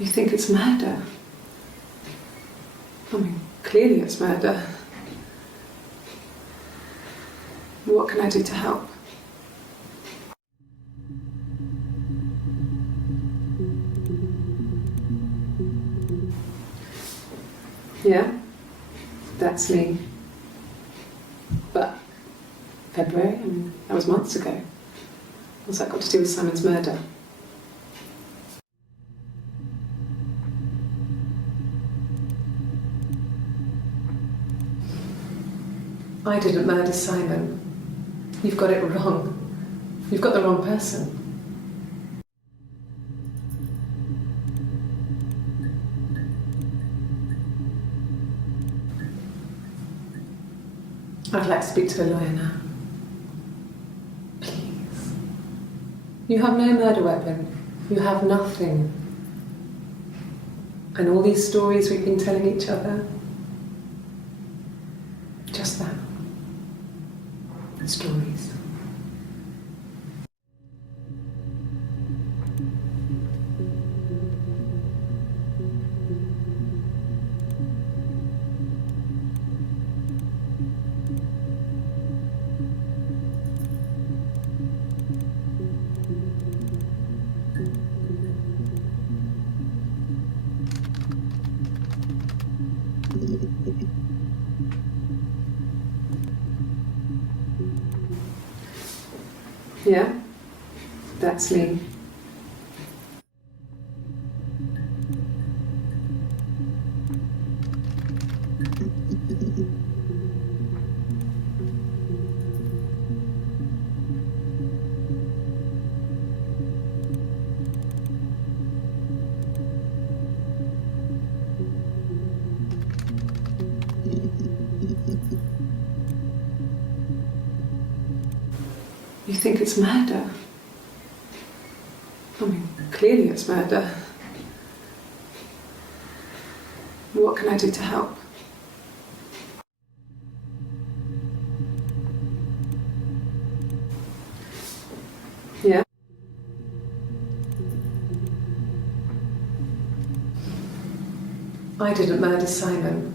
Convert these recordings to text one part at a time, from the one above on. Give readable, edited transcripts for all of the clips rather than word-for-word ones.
You think it's murder? I mean, clearly it's murder. What can I do to help? Yeah, that's me. But February, I mean, that was months ago. What's that got to do with Simon's murder? I didn't murder Simon. You've got it wrong. You've got the wrong person. I'd like to speak to a lawyer now. Please. You have no murder weapon. You have nothing. And all these stories we've been telling each other, just that. Stories. Yeah, that's me. You think it's murder? I mean, clearly it's murder. What can I do to help? Yeah. I didn't murder Simon.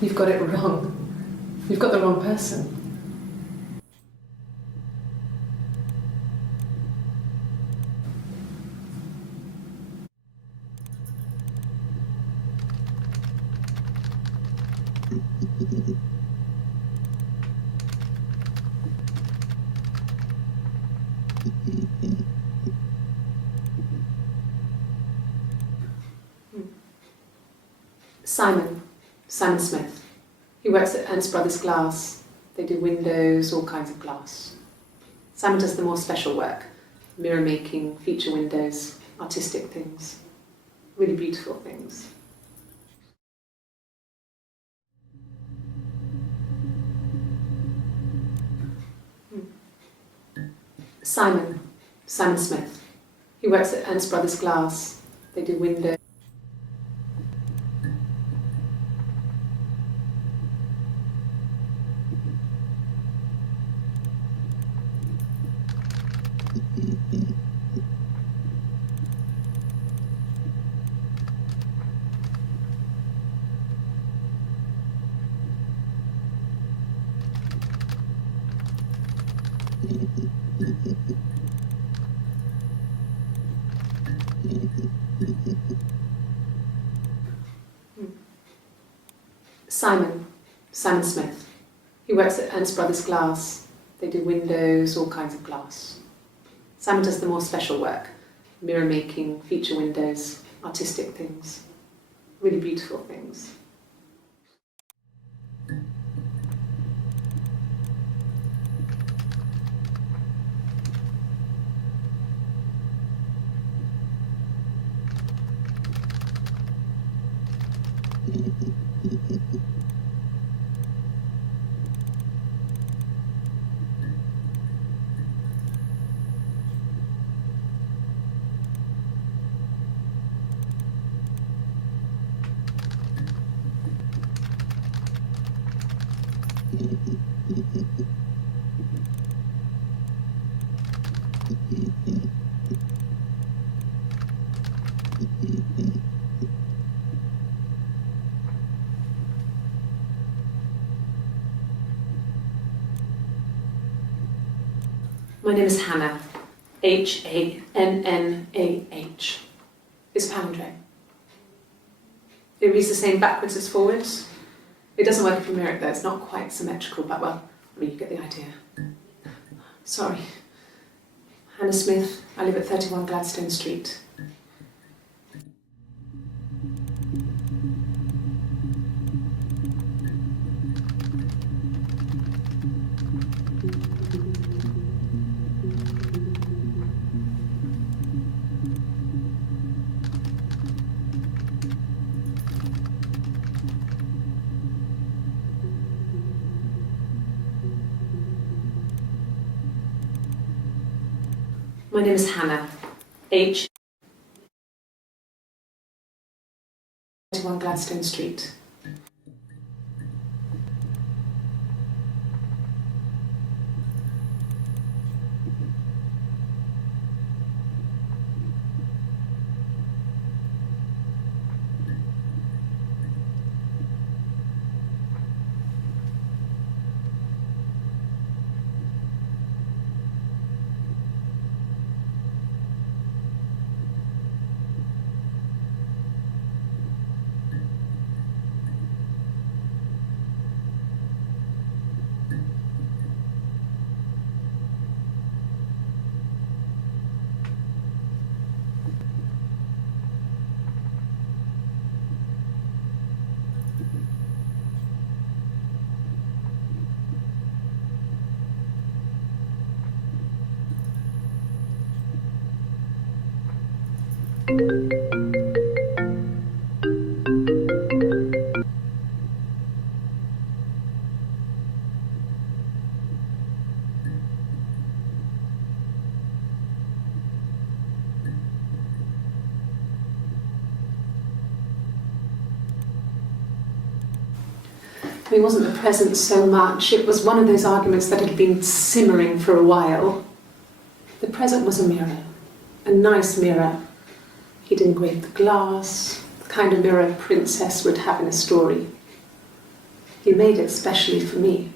You've got it wrong. You've got the wrong person. Simon Smith. He works at Ernst Brothers Glass. They do windows, all kinds of glass. Simon does the more special work, mirror making, feature windows, artistic things, really beautiful things. Simon Smith. He works at Ernst Brothers Glass. They do windows. Simon Smith. He works at Ernst Brothers Glass. They do windows, all kinds of glass. Simon does the more special work, mirror making, feature windows, artistic things, really beautiful things. Mm-hmm. My name is Hannah. Hannah. It's palindrome. It reads the same backwards as forwards. It doesn't work if you mirror it though, it's not quite symmetrical, but well, I mean, you get the idea. Sorry. Hannah Smith, I live at 31 Gladstone Street. My name is Hannah. 31 Gladstone Street. It wasn't the present so much, it was one of those arguments that had been simmering for a while. The present was a mirror, a nice mirror. He'd engraved the glass, the kind of mirror a princess would have in a story. He made it specially for me.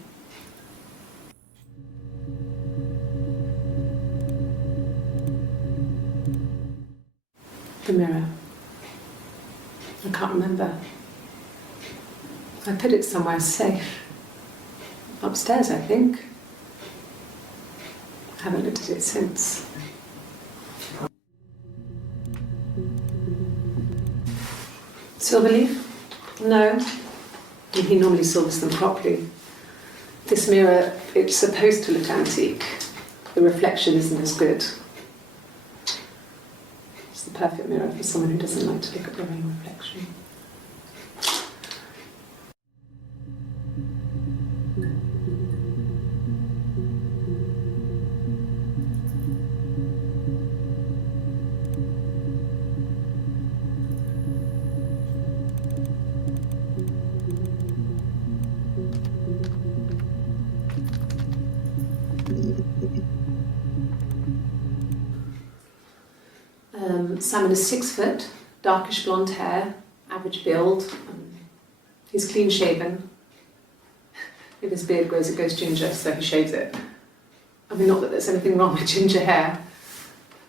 The mirror. I can't remember. I put it somewhere safe. Upstairs, I think. I haven't looked at it since. Silverleaf? No. He normally silvers them properly. This mirror, it's supposed to look antique. The reflection isn't as good. It's the perfect mirror for someone who doesn't like to look at their own reflection. Simon is 6 foot, darkish blonde hair, average build. He's clean shaven. If his beard grows, it goes ginger, so he shaves it. I mean, not that there's anything wrong with ginger hair.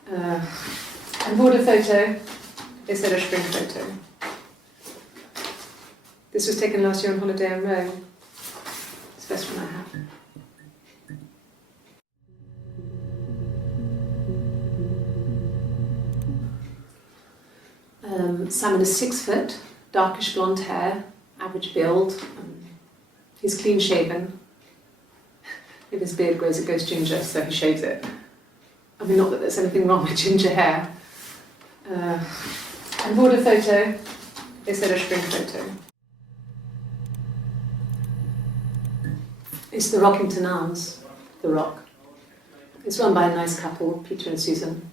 I bought a photo. They said a spring photo. This was taken last year on holiday in Rome. It's the best one I have. Simon is 6 foot, darkish blonde hair, average build. He's clean shaven. If his beard grows, it goes ginger, so he shaves it. I mean, not that there's anything wrong with ginger hair. I bought a photo. They said a spring photo. It's the Rockington Arms, the Rock. It's run by a nice couple, Peter and Susan.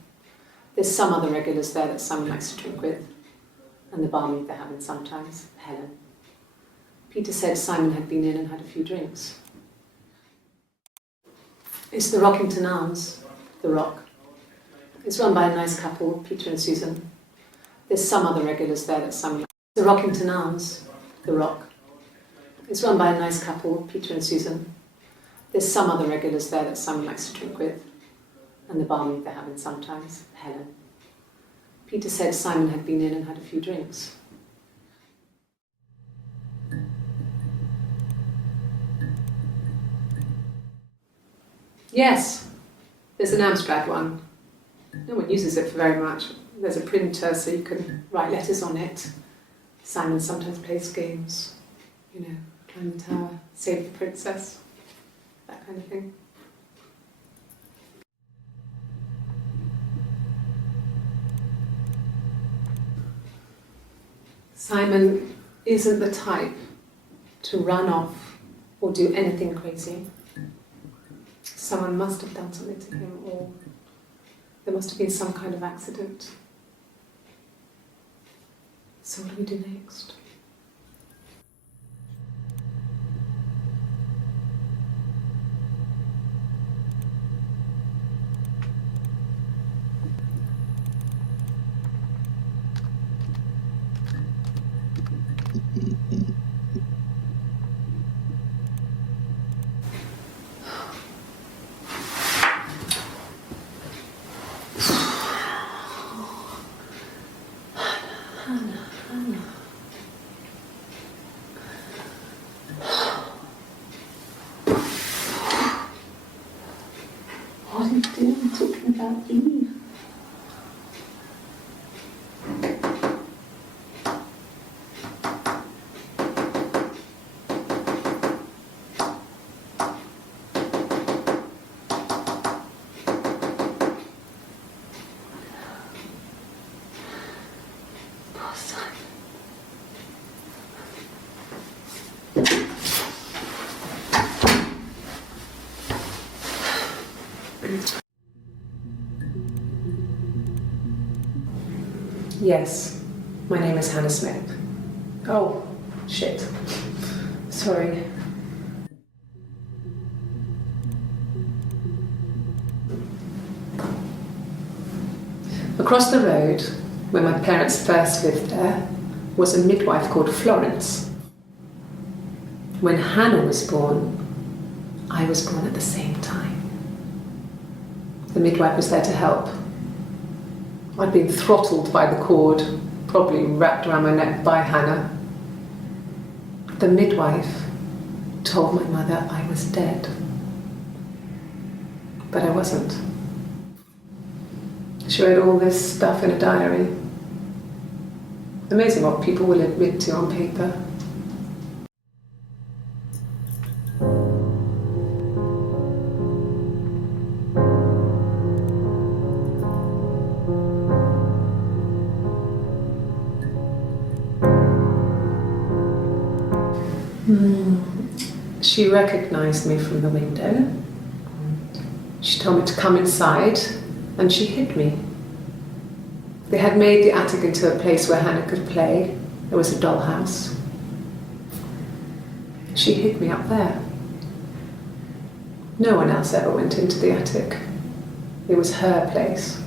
There's some other regulars there that Simon likes to drink with, and the barmaid they're having sometimes, Helen. Peter said Simon had been in and had a few drinks. It's the Rockington Arms, the Rock. It's run by a nice couple, Peter and Susan. There's some other regulars there that Simon likes. The Rockington Arms, the Rock. It's run by a nice couple, Peter and Susan. There's some other regulars there that Simon likes to drink with, and the barmaid they're having sometimes, Helen. Peter said Simon had been in and had a few drinks. Yes, there's an Amstrad one. No one uses it for very much. There's a printer so you can write letters on it. Simon sometimes plays games, climb the tower, save the princess, that kind of thing. Simon isn't the type to run off or do anything crazy. Someone must have done something to him, or there must have been some kind of accident. So what do we do next? What are you doing talking about Eve? Poor Simon. Yes, my name is Hannah Smith. Oh, shit. Sorry. Across the road, where my parents first lived there, was a midwife called Florence. When Hannah was born, I was born at the same time. The midwife was there to help. I'd been throttled by the cord, probably wrapped around my neck by Hannah. The midwife told my mother I was dead. But I wasn't. She wrote all this stuff in a diary. Amazing what people will admit to on paper. She recognized me from the window. She told me to come inside, and she hid me. They had made the attic into a place where Hannah could play. There was a dollhouse. She hid me up there. No one else ever went into the attic. It was her place.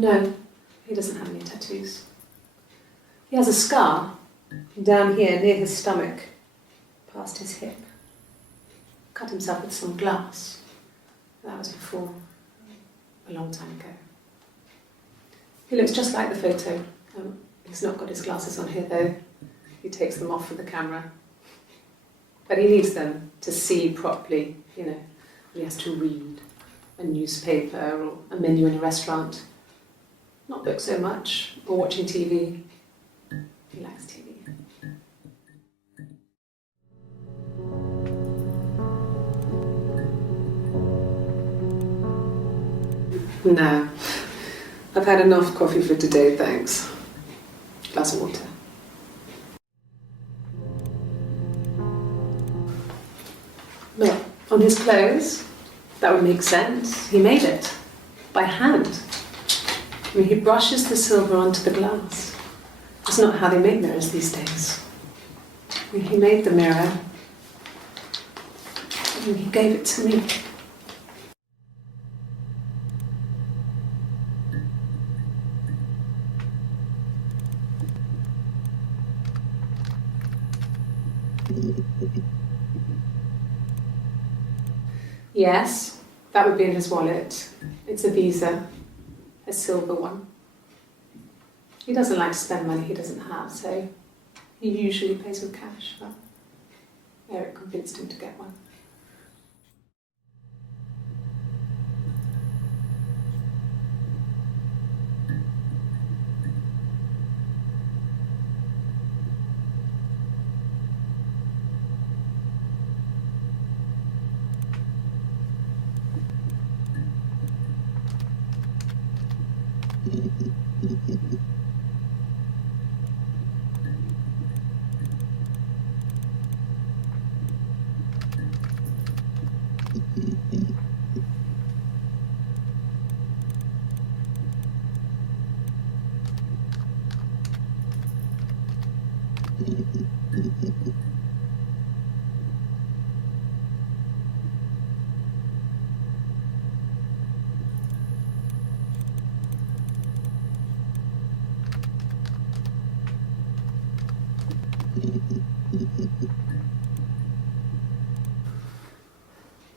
No, he doesn't have any tattoos. He has a scar down here near his stomach, past his hip. Cut himself with some glass. That was before, a long time ago. He looks just like the photo. He's not got his glasses on here though. He takes them off for the camera. But he needs them to see properly, when he has to read a newspaper or a menu in a restaurant. Not book so much, or watching TV. He likes TV. No, I've had enough coffee for today, thanks. glass of water. Well, on his clothes, that would make sense. He made it by hand. I mean, he brushes the silver onto the glass. That's not how they make mirrors these days. I mean, he made the mirror and he gave it to me. Yes, that would be in his wallet. It's a Visa, a silver one. He doesn't like to spend money he doesn't have, so he usually pays with cash, but Eric convinced him to get one.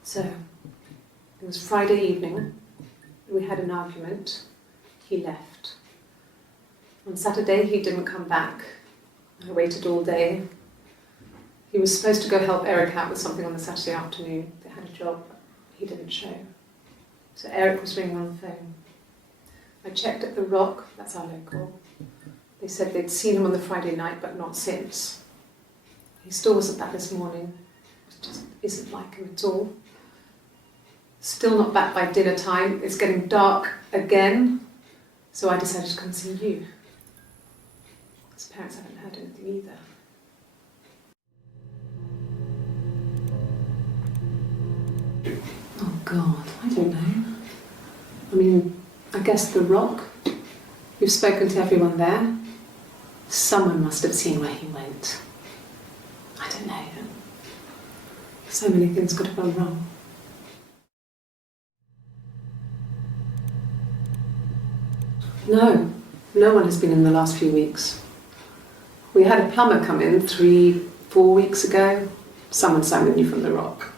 So, it was Friday evening, we had an argument, he left. On Saturday he didn't come back, I waited all day. He was supposed to go help Eric out with something on the Saturday afternoon, they had a job, but he didn't show. So Eric was ringing on the phone. I checked at the Rock, that's our local. They said they'd seen him on the Friday night, but not since. He still wasn't back this morning, it just isn't like him at all. Still not back by dinner time. It's getting dark again, so I decided to come see you. His parents haven't heard anything either. Oh God, I don't know. I mean, I guess the Rock. We've spoken to everyone there. Someone must have seen where he went. I don't know. So many things could have gone wrong. No one has been in the last few weeks. We had a plumber come in 3-4 weeks ago. Someone summoned you from the Rock.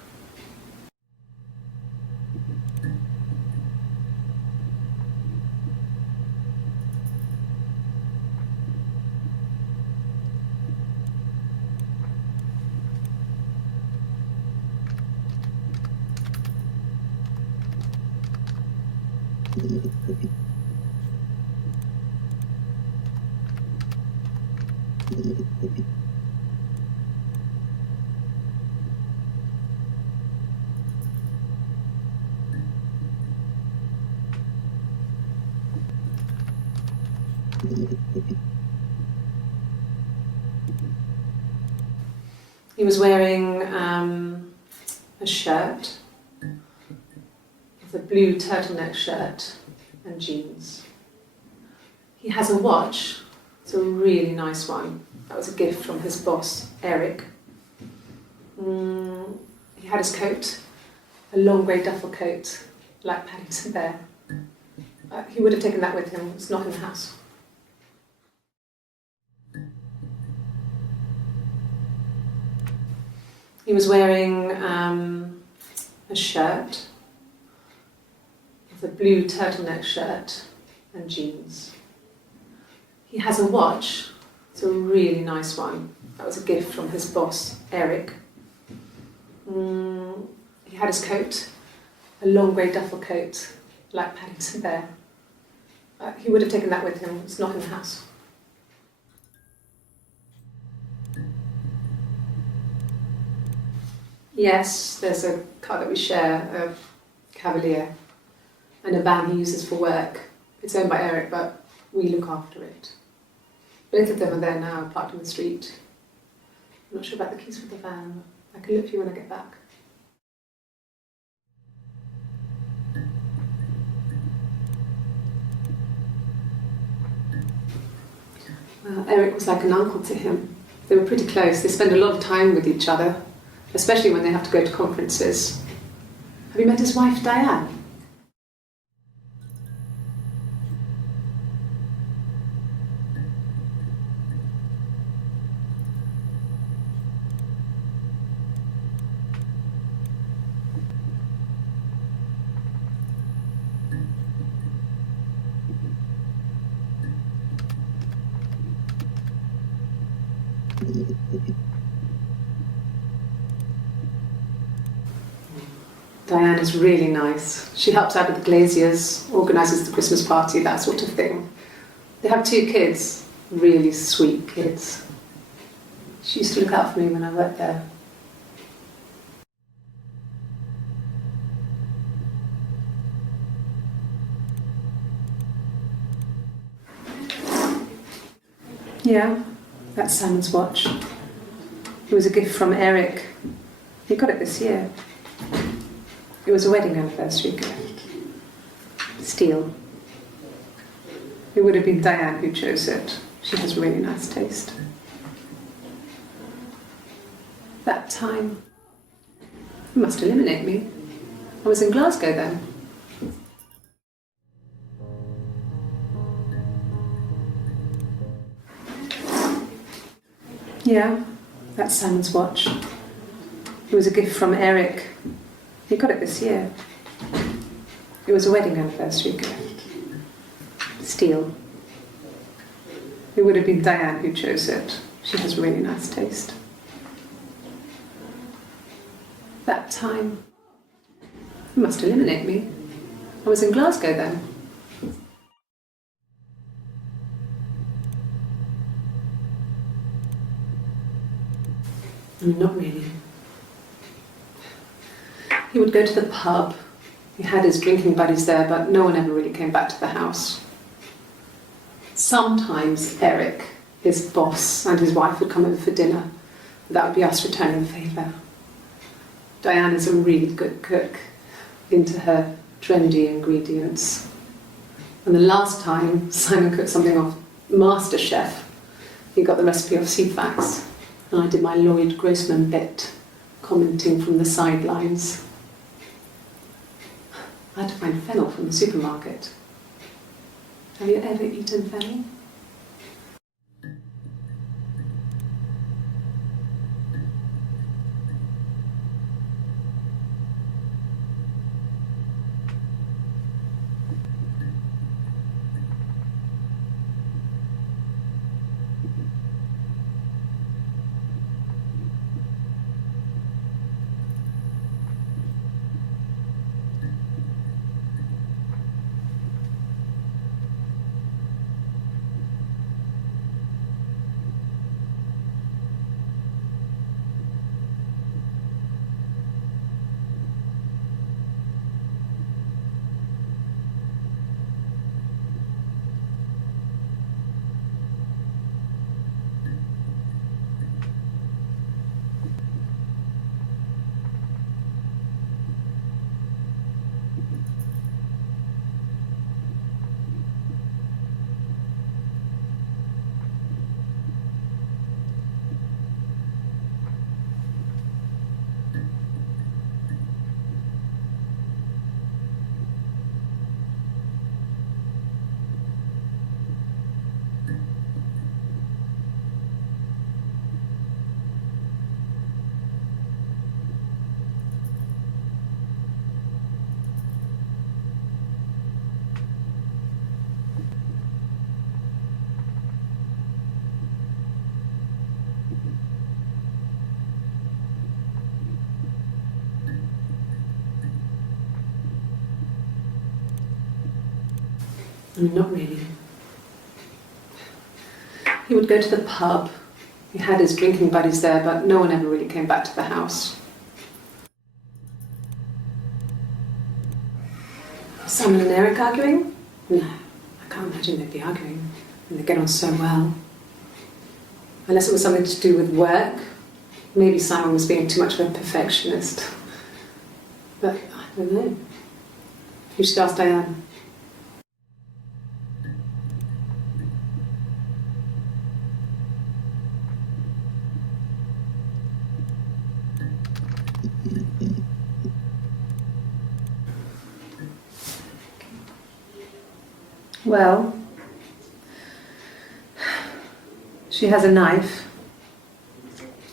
He was wearing a shirt, a blue turtleneck shirt and jeans. He has a watch, it's a really nice one. That was a gift from his boss, Eric. He had his coat, a long grey duffel coat, like Paddington Bear. He would have taken that with him, it's not in the house. He was wearing a shirt, a blue turtleneck shirt and jeans. He has a watch, it's a really nice one. That was a gift from his boss, Eric. He had his coat, a long grey duffel coat, like Paddington Bear. He would have taken that with him, it's not in the house. Yes, there's a car that we share, a Cavalier, and a van he uses for work. It's owned by Eric, but we look after it. Both of them are there now, parked in the street. I'm not sure about the keys for the van. I can look for you when I get back. Well, Eric was like an uncle to him. They were pretty close. They spend a lot of time with each other, especially when they have to go to conferences. Have you met his wife, Diane? Diane is really nice. She helps out with the glaziers, organises the Christmas party, that sort of thing. They have 2 kids, really sweet kids. She used to look out for me when I worked there. Yeah, that's Simon's watch. It was a gift from Eric. He got it this year. It was a wedding anniversary gift. Steel. It would have been Diane who chose it. She has really nice taste. That time, you must eliminate me. I was in Glasgow then. Yeah, that's Simon's watch. It was a gift from Eric. He got it this year. It was a wedding anniversary gift. Steel. It would have been Diane who chose it. She has really nice taste. That time, you must eliminate me. I was in Glasgow then. Not really. He would go to the pub. He had his drinking buddies there, but no one ever really came back to the house. Sometimes Eric, his boss, and his wife would come over for dinner. That would be us returning the favour. Diane is a really good cook, into her trendy ingredients. And the last time Simon cooked something off MasterChef, he got the recipe off Seedfax, and I did my Lloyd Grossman bit, commenting from the sidelines. I had to find fennel from the supermarket. Have you ever eaten fennel? Not really. He would go to the pub. He had his drinking buddies there, but no one ever really came back to the house. Simon and Eric arguing? No, I can't imagine they'd be arguing. And they get on so well. Unless it was something to do with work. Maybe Simon was being too much of a perfectionist. But I don't know. You should ask Diane. Well, she has a knife,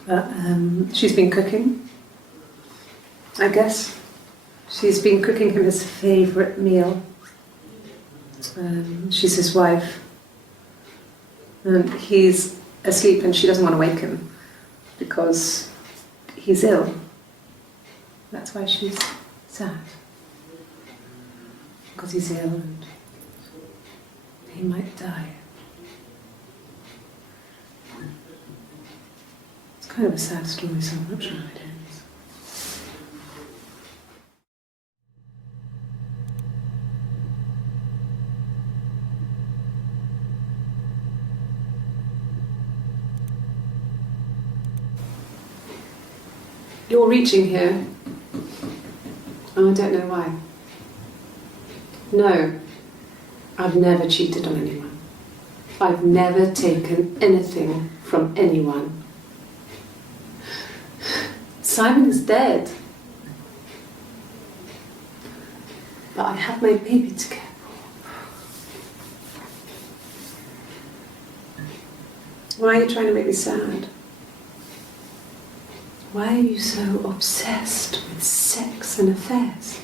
but she's been cooking, I guess. She's been cooking him his favourite meal. She's his wife. And he's asleep and she doesn't want to wake him because he's ill. That's why she's sad. Because he's ill and he might die. It's kind of a sad story, so I'm not sure how it ends. You're reaching here. Oh, I don't know why. No, I've never cheated on anyone. I've never taken anything from anyone. Simon is dead. But I have my baby to care for. Why are you trying to make me sad? Why are you so obsessed with sex and affairs?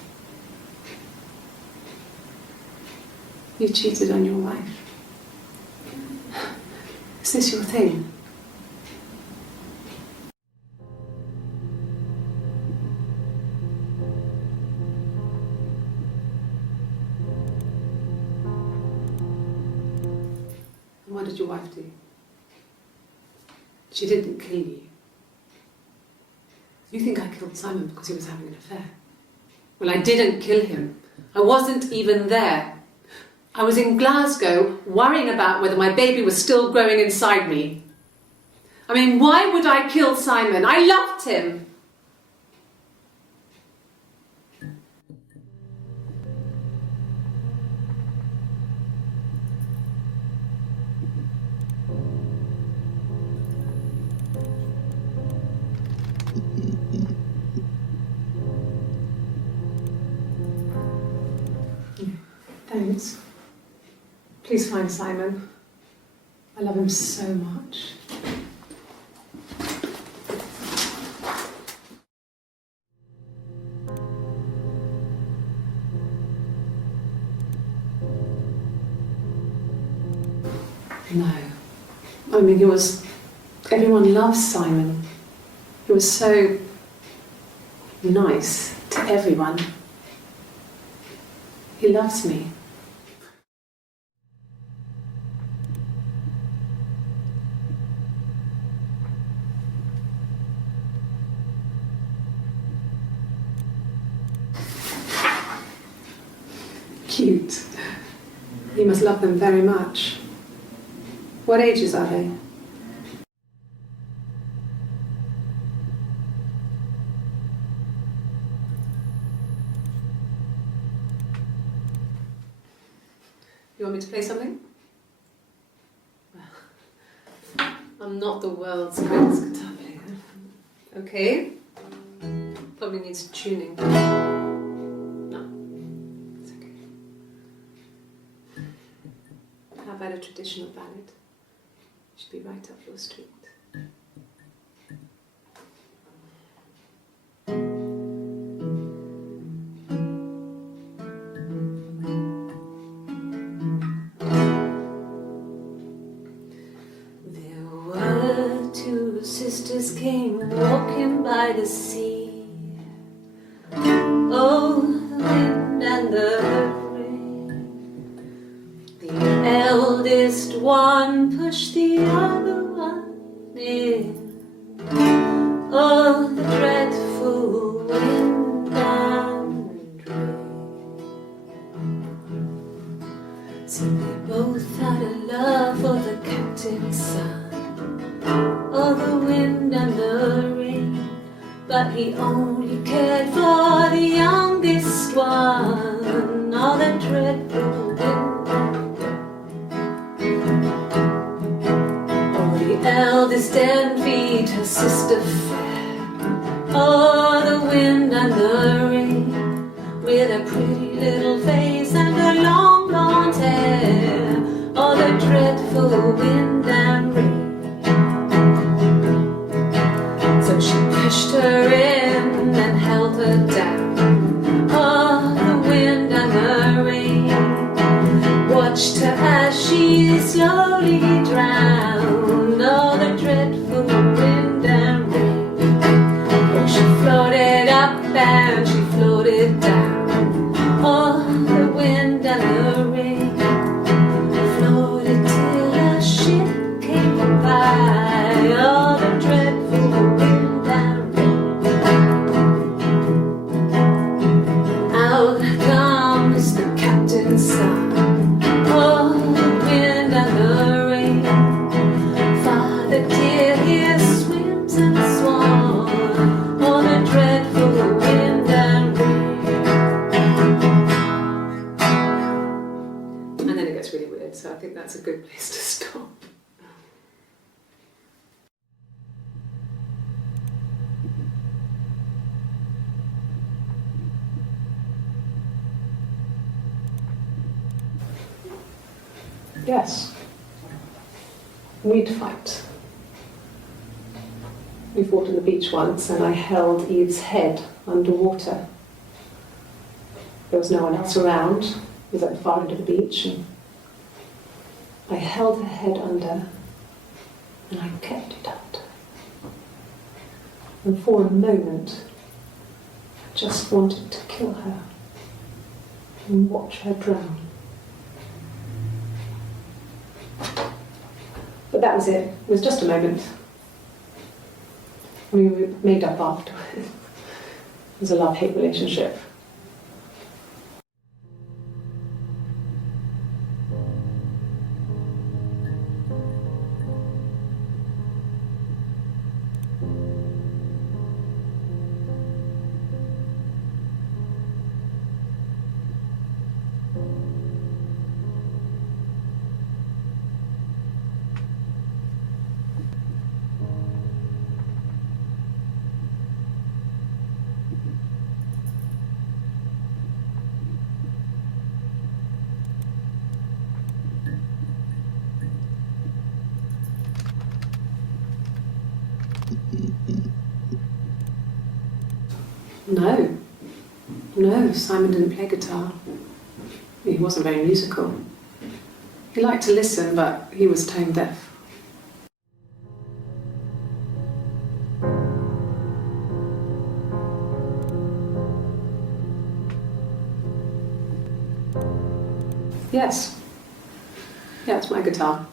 You cheated on your wife. Is this your thing? And what did your wife do? She didn't kill you. You think I killed Simon because he was having an affair? Well, I didn't kill him. I wasn't even there. I was in Glasgow worrying about whether my baby was still growing inside me. I mean, why would I kill Simon? I loved him. Thanks. Please find Simon. I love him so much. No. I mean, everyone loves Simon. He was so nice to everyone. He loves me. Cute. You must love them very much. What ages are they? You want me to play something? Well, I'm not the world's greatest guitar player. Okay. Probably needs tuning. No, it's okay. How about a traditional ballad? Should be right up your street. Sisters came walking by the sea. Oh, the wind and the rain. The eldest one pushed the other one in. Oh, the dreadful wind and rain. So they both had a love for the captain's son. oh, the wind and the rain. But he only cared for the youngest one, all the dreadful wind. Oh, the eldest envied her sister fair, oh, the wind and the rain, with a pretty little face and her long blonde hair, oh, the dreadful wind and rain. So she pushed her in and held her down, oh, the wind and the rain, watched her as she slowly drowned, oh, the dreadful wind and rain. Oh, she floated up and she floated down, oh, the wind and the rain, floated till a ship came by, oh, the dreadful wind and rain. Out comes the captain's son, oh, the wind and the rain, Father dear, here swims and swan, oh, the dreadful wind and rain. And then it gets really weird, so I think that's a good place to stop. Yes, we'd fight. We fought on the beach once and I held Eve's head underwater. There was no one else around. It was at the far end of the beach, and I held her head under and I kept it under. And for a moment, I just wanted to kill her and watch her drown. But that was it. It was just a moment. We made up afterwards. It was a love-hate relationship. No, Simon didn't play guitar. He wasn't very musical. He liked to listen, but he was tone deaf. Yes. Yeah, it's my guitar.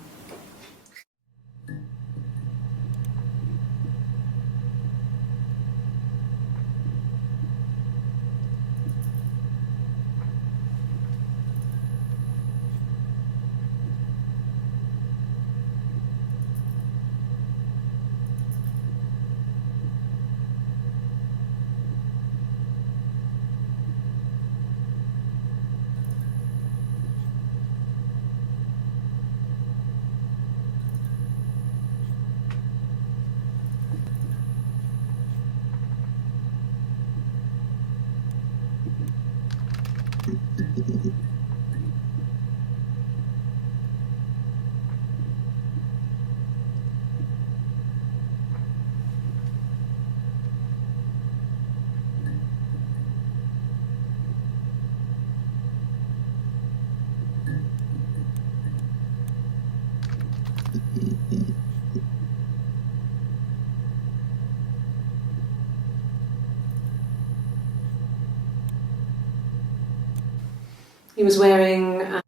He was wearing...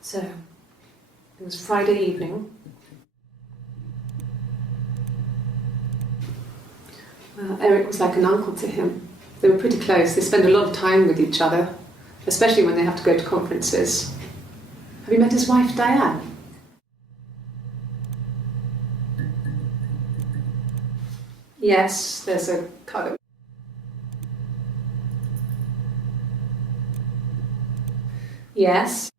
So, it was Friday evening. Eric was like an uncle to him. They were pretty close. They spend a lot of time with each other, especially when they have to go to conferences. Have you met his wife, Diane? Yes, there's a card. Yes.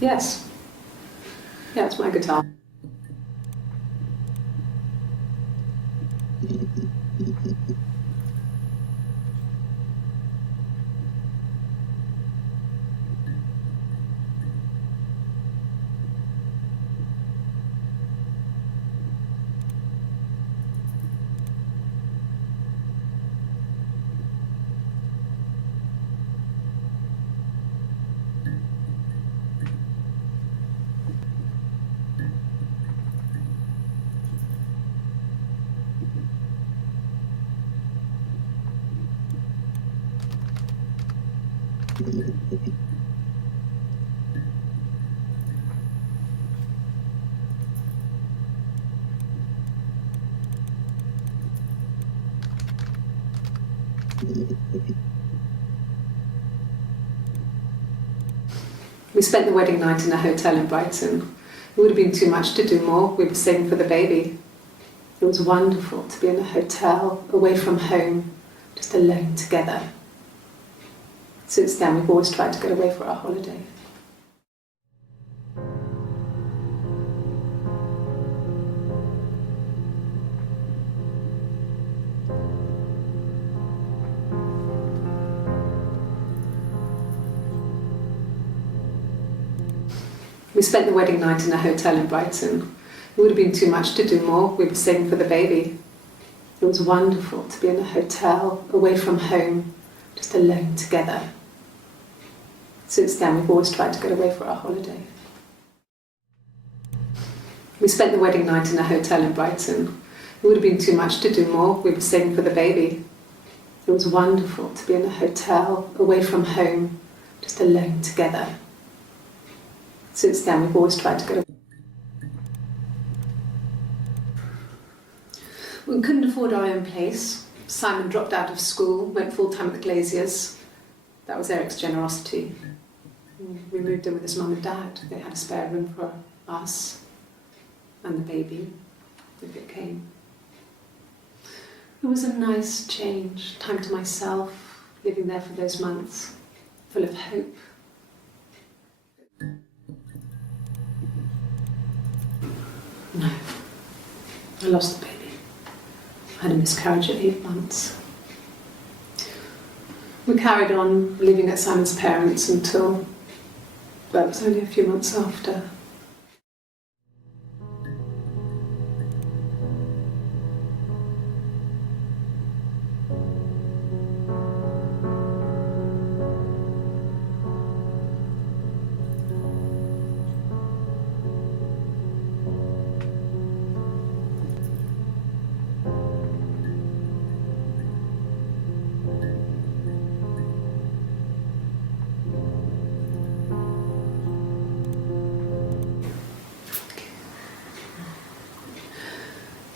Yes. Yeah, it's my guitar. We spent the wedding night in a hotel in Brighton. It would have been too much to do more. We were saving for the baby. It was wonderful to be in a hotel, away from home, just alone together. Since then, we've always tried to get away for our holiday. We spent the wedding night in a hotel in Brighton. It would have been too much to do more. We were saving for the baby. It was wonderful to be in a hotel, away from home, just alone together. Since then, we've always tried to get away for our holiday. We spent the wedding night in a hotel in Brighton. It would have been too much to do more. We were saving for the baby. It was wonderful to be in a hotel, away from home, just alone together. Since then, we've always tried to get away. We couldn't afford our own place. Simon dropped out of school, went full-time at the Glaziers. That was Eric's generosity. We moved in with his mum and dad. They had a spare room for us and the baby, if it came. It was a nice change, time to myself, living there for those months, full of hope. No, I lost the baby. I had a miscarriage at 8 months. We carried on living at Simon's parents until, well, it was only a few months after.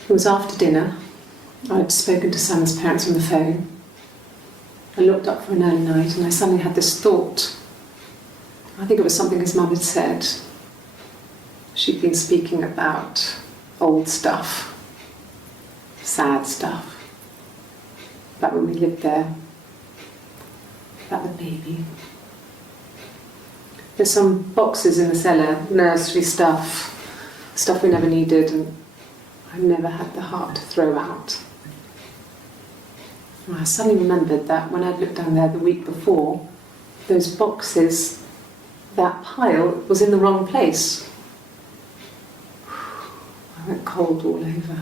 It was after dinner. I'd spoken to Simon's parents on the phone. I looked up for an early night and I suddenly had this thought. I think it was something his mum had said. She'd been speaking about old stuff, sad stuff, about when we lived there, about the baby. There's some boxes in the cellar, nursery stuff we never needed, and I never had the heart to throw out. And I suddenly remembered that when I'd looked down there the week before, those boxes, that pile was in the wrong place. cold all over.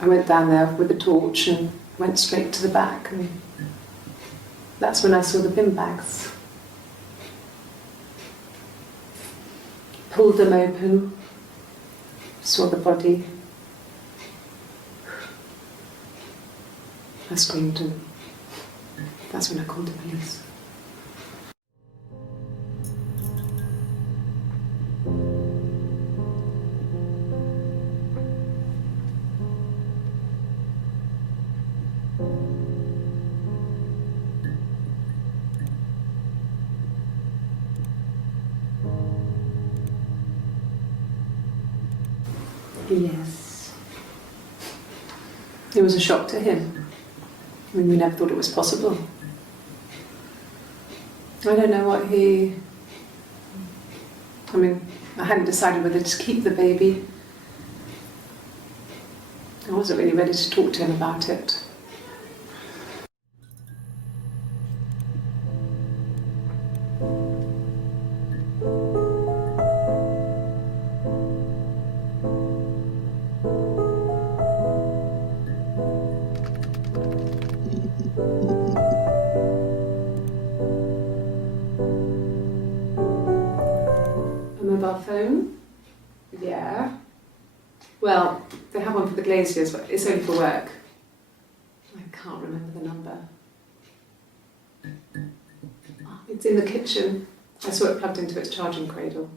I went down there with a torch and went straight to the back, and that's when I saw the bin bags. Pulled them open, saw the body. I screamed, and that's when I called the police. Yes. It was a shock to him. I mean, we never thought it was possible. I don't know what he... I mean, I hadn't decided whether to keep the baby. I wasn't really ready to talk to him about it. Mobile phone? Yeah. Well, they have one for the Glaciers, but it's only for work. I can't remember the number. Oh, it's in the kitchen. I saw it plugged into its charging cradle.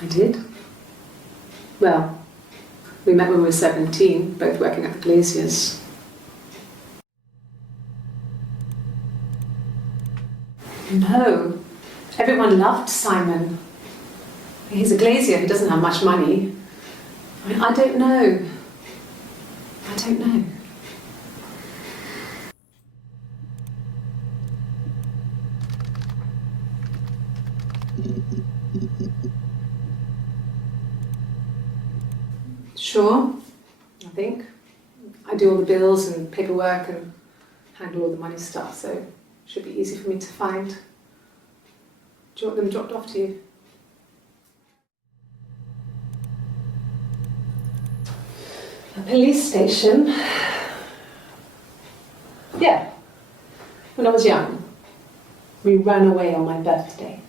I did. Well, we met when we were 17, both working at the Glaciers. No, everyone loved Simon. He's a glazier, he doesn't have much money. I mean, I don't know. I don't know. Sure, I think. I do all the bills and paperwork and handle all the money stuff, so it should be easy for me to find. Do you want them dropped off to you? A police station? Yeah. When I was young, we ran away on my birthday.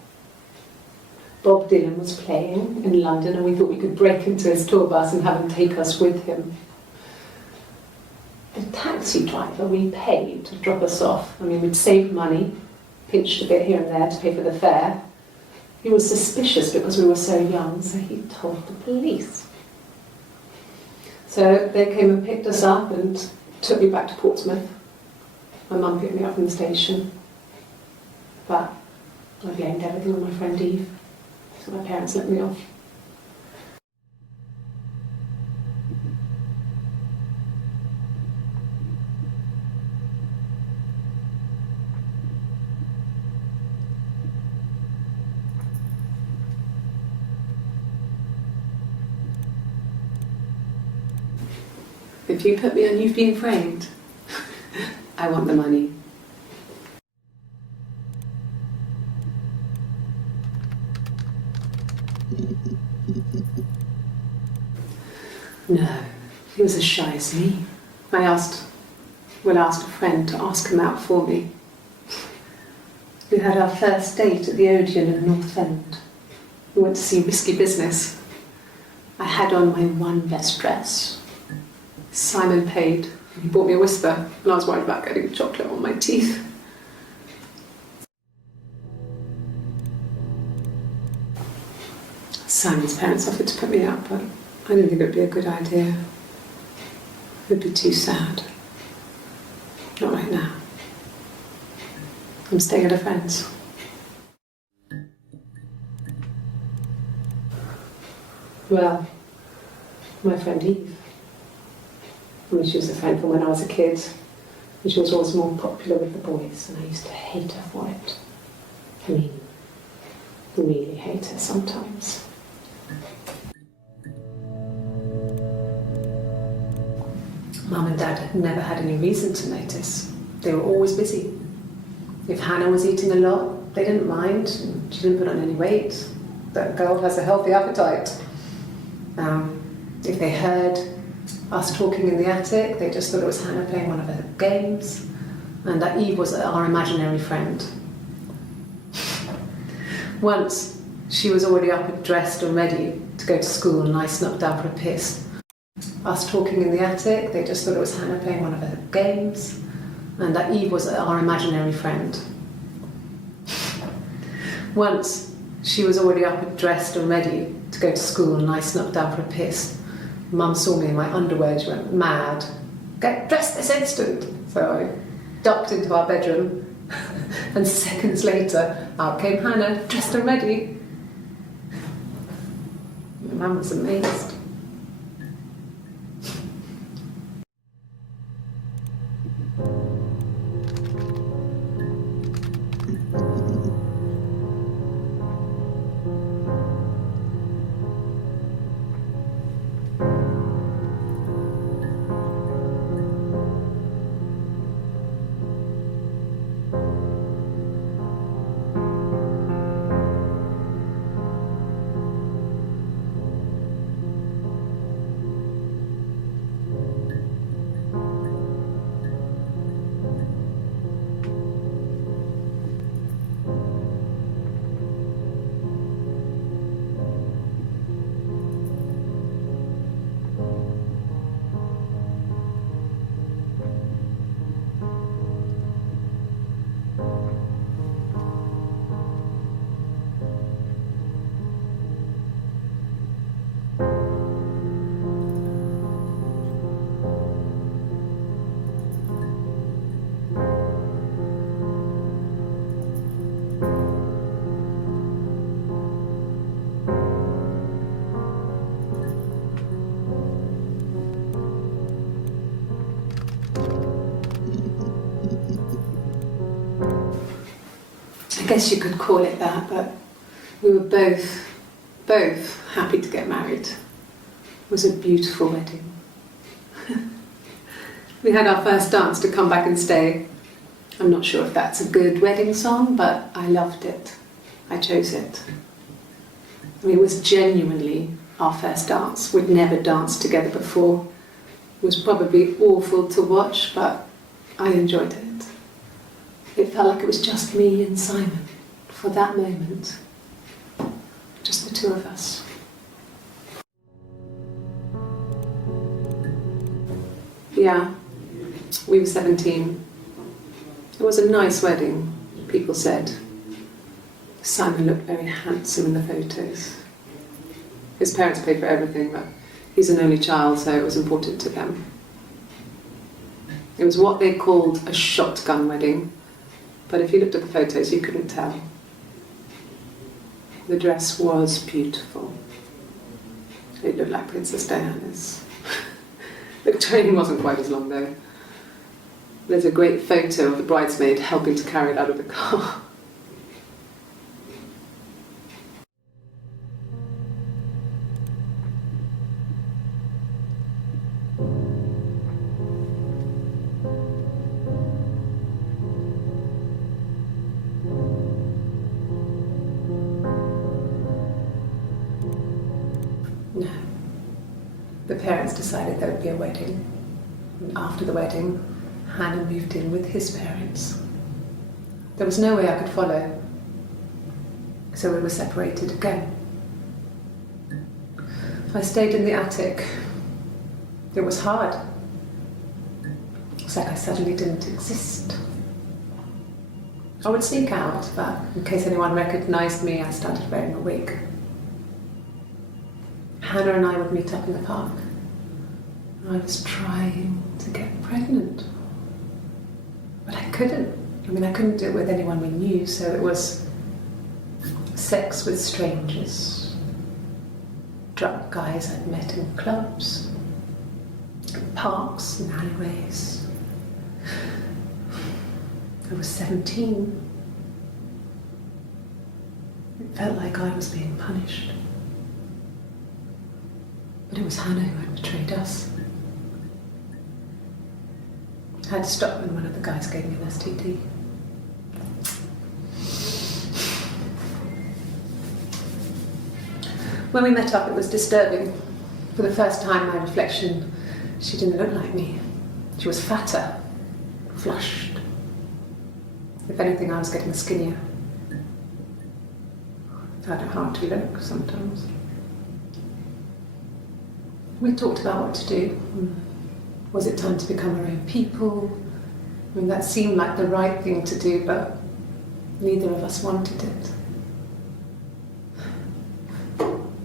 Bob Dylan was playing in London and we thought we could break into his tour bus and have him take us with him. The taxi driver we paid to drop us off, I mean, we'd saved money, pinched a bit here and there to pay for the fare. He was suspicious because we were so young, so he told the police. So they came and picked us up and took me back to Portsmouth. My mum picked me up from the station. But I blamed everything on my friend Eve. So my parents let me off. If you put me on You've Been Framed, I want the money. No, he was as shy as me. I asked a friend to ask him out for me. We had our first date at the Odeon in the North End. We went to see Risky Business. I had on my one best dress. Simon paid. He bought me a whisper, and I was worried about getting chocolate on my teeth. Simon's parents offered to put me up, but I didn't think it would be a good idea. It would be too sad. Not right now. I'm staying at a friend's. Well, my friend Eve. I mean, she was a friend from when I was a kid, and she was always more popular with the boys, and I used to hate her for it. I mean, really hate her sometimes. Mum and Dad never had any reason to notice. They were always busy. If Hannah was eating a lot, they didn't mind. She didn't put on any weight. That girl has a healthy appetite. If they heard us talking in the attic, they just thought it was Hannah playing one of her games, and that Eve was our imaginary friend. Once, she was already up and dressed and ready to go to school, and I snuck down for a piss. Us talking in the attic, they just thought it was Hannah playing one of her games, and that Eve was our imaginary friend. Once, she was already up and dressed and ready to go to school, and I snuck down for a piss. Mum saw me in my underwear, she went mad. Get dressed this instant! So I ducked into our bedroom, and seconds later, out came Hannah, dressed and ready. Mum was amazed. I guess you could call it that, but we were both happy to get married. It was a beautiful wedding. We had our first dance to Come Back and Stay. I'm not sure if that's a good wedding song, but I loved it. I chose it. I mean, it was genuinely our first dance. We'd never danced together before. It was probably awful to watch, but I enjoyed it. It felt like it was just me and Simon for that moment. Just the two of us. Yeah, we were 17. It was a nice wedding, people said. Simon looked very handsome in the photos. His parents paid for everything, but he's an only child, so it was important to them. It was what they called a shotgun wedding. But if you looked at the photos, you couldn't tell. The dress was beautiful. It looked like Princess Diana's. The train wasn't quite as long though. There's a great photo of the bridesmaid helping to carry it out of the car. No. The parents decided there would be a wedding. And after the wedding, Hannah moved in with his parents. There was no way I could follow, so we were separated again. I stayed in the attic. It was hard. It's like I suddenly didn't exist. I would sneak out, but in case anyone recognised me, I started wearing a wig. Hannah and I would meet up in the park. I was trying to get pregnant, but I couldn't. I mean, I couldn't do it with anyone we knew, so it was sex with strangers, drunk guys I'd met in clubs, parks and alleyways. I was 17. Felt like I was being punished. But it was Hannah who had betrayed us. I had to stop when one of the guys gave me an STD. When we met up, it was disturbing. For the first time, my reflection, she didn't look like me. She was fatter, flushed. If anything, I was getting skinnier. I found it hard to look sometimes. We talked about what to do. Was it time to become our own people? I mean, that seemed like the right thing to do, but neither of us wanted it.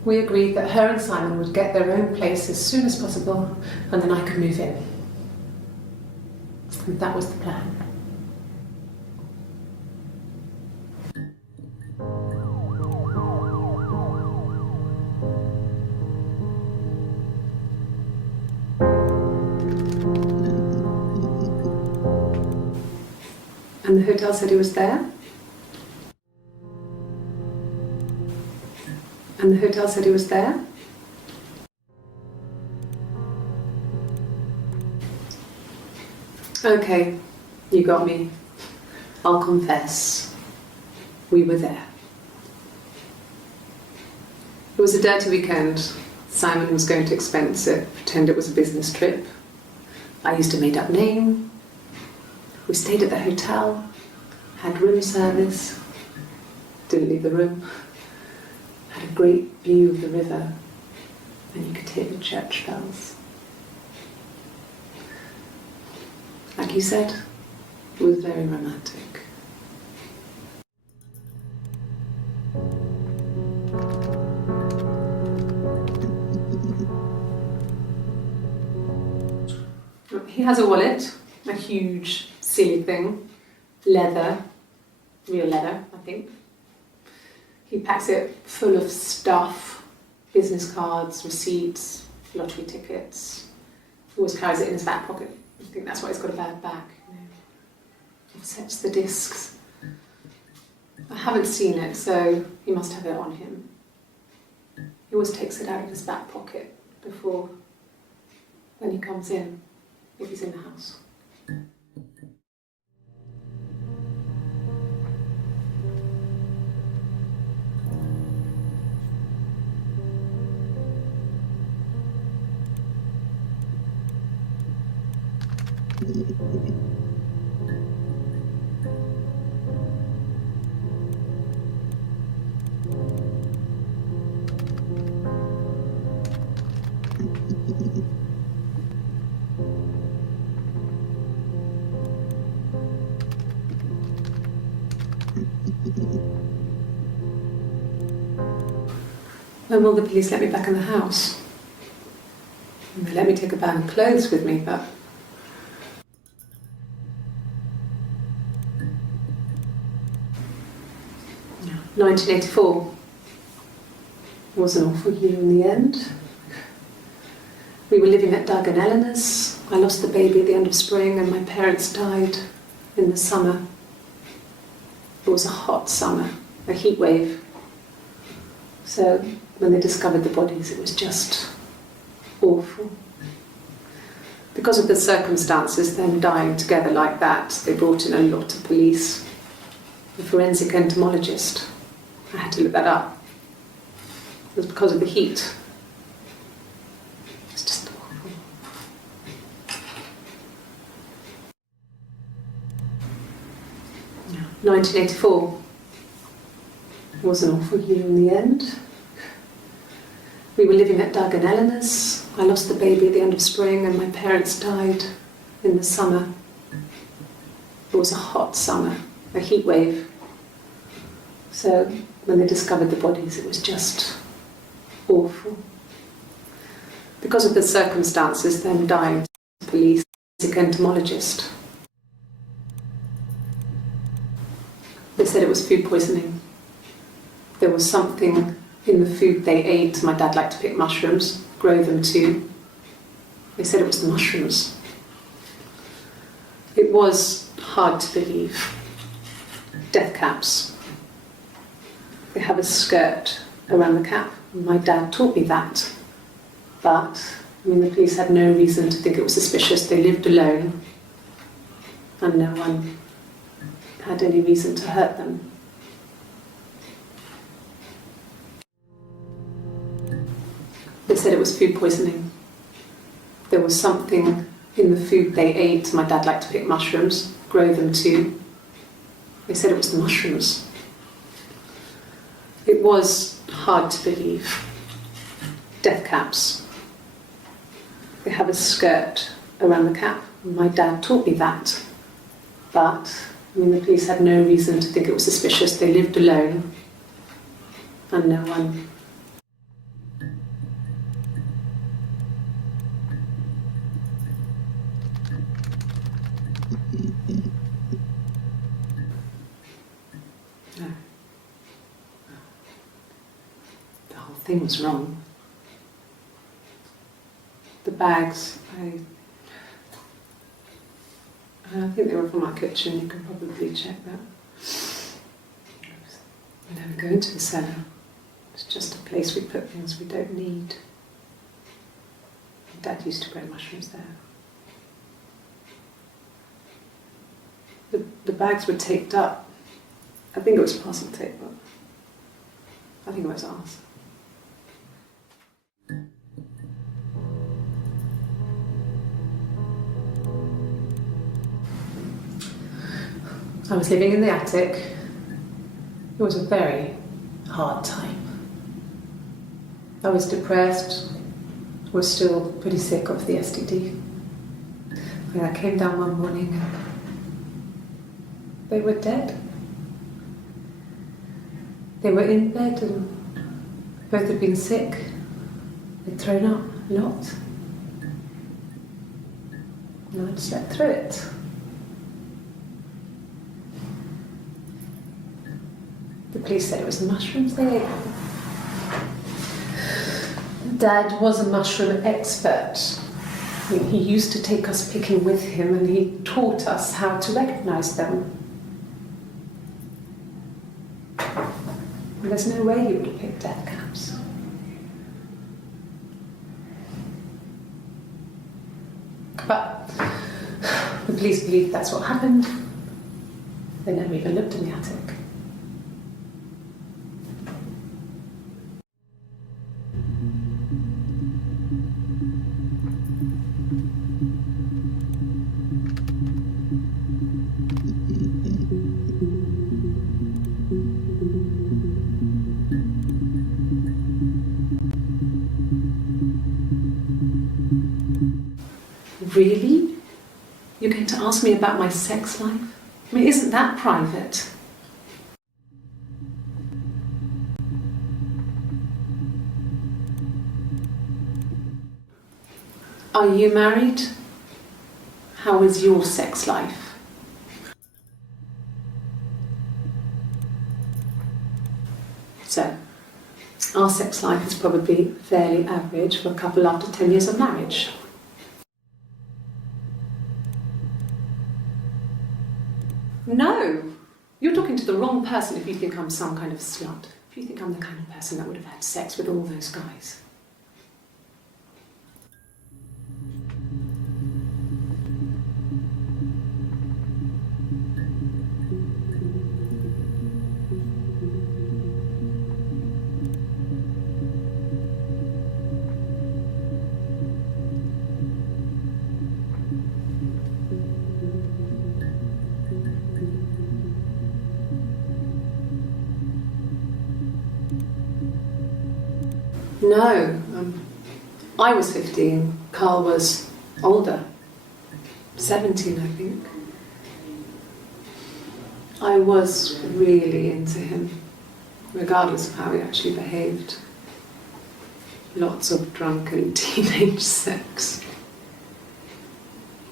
We agreed that her and Simon would get their own place as soon as possible, and then I could move in. And that was the plan. And the hotel said he was there. And the hotel said he was there. Okay, you got me. I'll confess. We were there. It was a dirty weekend. Simon was going to expense it, pretend it was a business trip. I used a made-up name. We stayed at the hotel, had room service, didn't leave the room, had a great view of the river, and you could hear the church bells. Like you said, it was very romantic. He has a wallet, a huge, silly thing, leather, real leather, I think. He packs it full of stuff, business cards, receipts, lottery tickets. He always carries it in his back pocket. I think that's why he's got a bad back. Offsets the discs. I haven't seen it, so he must have it on him. He always takes it out of his back pocket before, when he comes in, if he's in the house. When will the police let me back in the house? They let me take a bag of clothes with me, but... Yeah. 1984 was an awful year in the end. We were living at Doug and Eleanor's. I lost the baby at the end of spring and my parents died in the summer. It was a hot summer, a heat wave. So when they discovered the bodies, it was just awful. Because of the circumstances, them dying together like that, they brought in a lot of police. A forensic entomologist. I had to look that up. It was because of the heat. It's just awful. Yeah. 1984 was an awful year in the end. We were living at Doug and Eleanor's. I lost the baby at the end of spring and my parents died in the summer. It was a hot summer, a heat wave. So when they discovered the bodies, it was just awful. Because of the circumstances, them dying, police, entomologist. They said it was food poisoning. There was something in the food they ate. My dad liked to pick mushrooms, grow them too. They said it was the mushrooms. It was hard to believe. Death caps. They have a skirt around the cap. My dad taught me that. But, the police had no reason to think it was suspicious. They lived alone and no one had any reason to hurt them. They said it was food poisoning. There was something in the food they ate. My dad liked to pick mushrooms, grow them too. They said it was the mushrooms. It was hard to believe. Death caps. They have a skirt around the cap. My dad taught me that. But, the police had no reason to think it was suspicious. They lived alone and no one. No. The whole thing was wrong. The bags, I think they were from our kitchen. You can probably check that. We never go into the cellar. It's just a place we put things we don't need. Dad used to grow mushrooms there. The bags were taped up. I think it was parcel tape, but I think it was ours. I was living in the attic. It was a very hard time. I was depressed, was still pretty sick of the STD. And I came down one morning and they were dead. They were in bed and both had been sick. They'd thrown up a lot. And I'd slept through it. The police said it was the mushrooms they ate. Dad was a mushroom expert. He used to take us picking with him and he taught us how to recognise them. And there's no way you would have picked death caps. But the police believe that's what happened. They never even looked in the attic. Really? You're going to ask me about my sex life? Isn't that private? Are you married? How is your sex life? So, our sex life is probably fairly average for a couple after 10 years of marriage. No, you're talking to the wrong person if you think I'm some kind of slut. If you think I'm the kind of person that would have had sex with all those guys. No, I was 15, Carl was older, 17 I think. I was really into him, regardless of how he actually behaved. Lots of drunken teenage sex.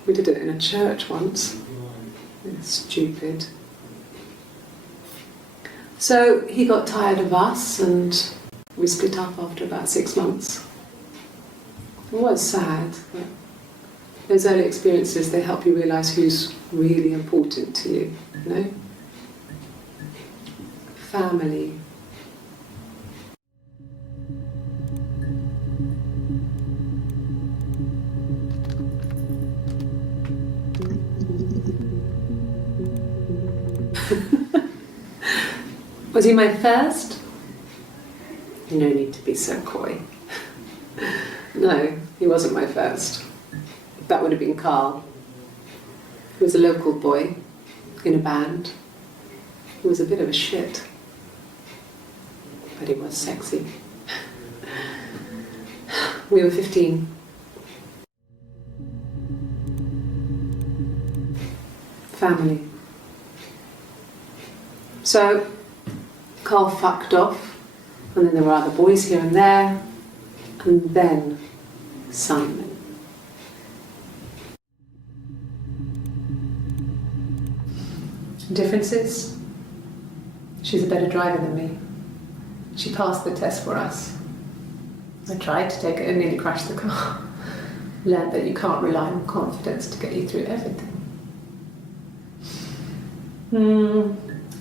We did it in a church once. It's stupid. So he got tired of us and we split up after about 6 months. It was sad, but those early experiences, they help you realise who's really important to you, you know? Family, Was he my first? No need to be so coy. No, he wasn't my first. That would have been Carl. He was a local boy in a band. He was a bit of a shit, but he was sexy. We were 15. Family. So, Carl fucked off, and then there were other boys here and there, and then Simon. Differences? She's a better driver than me. She passed the test for us. I tried to take it and nearly crashed the car. Learned that you can't rely on confidence to get you through everything.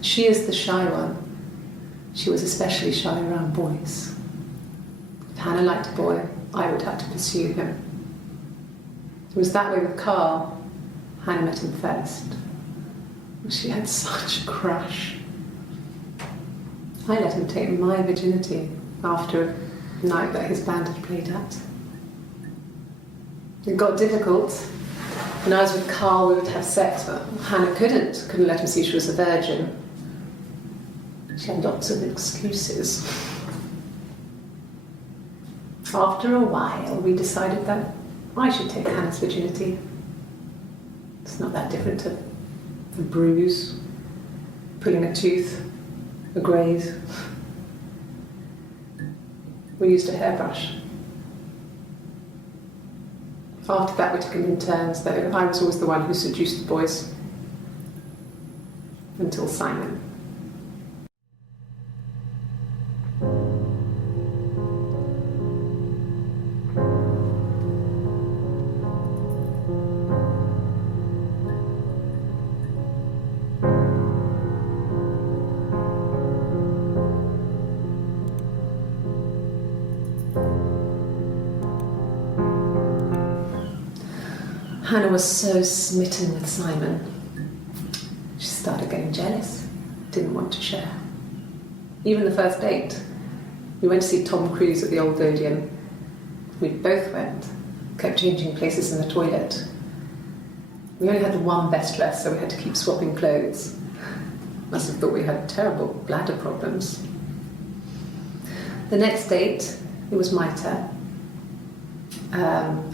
She is the shy one. She was especially shy around boys. If Hannah liked a boy, I would have to pursue him. It was that way with Carl. Hannah met him first. She had such a crush. I let him take my virginity after a night that his band had played at. It got difficult. When I was with Carl, we would have sex, but Hannah couldn't let him see she was a virgin. She had lots of excuses. After a while, we decided that I should take Hannah's virginity. It's not that different to a bruise, pulling a tooth, a graze. We used a hairbrush. After that, we took it in turns, though. I was always the one who seduced the boys. Until Simon. Hannah was so smitten with Simon. She started getting jealous, didn't want to share. Even the first date, we went to see Tom Cruise at the Old Odeon. We both went, kept changing places in the toilet. We only had the one best dress, so we had to keep swapping clothes. Must have thought we had terrible bladder problems. The next date, it was my turn.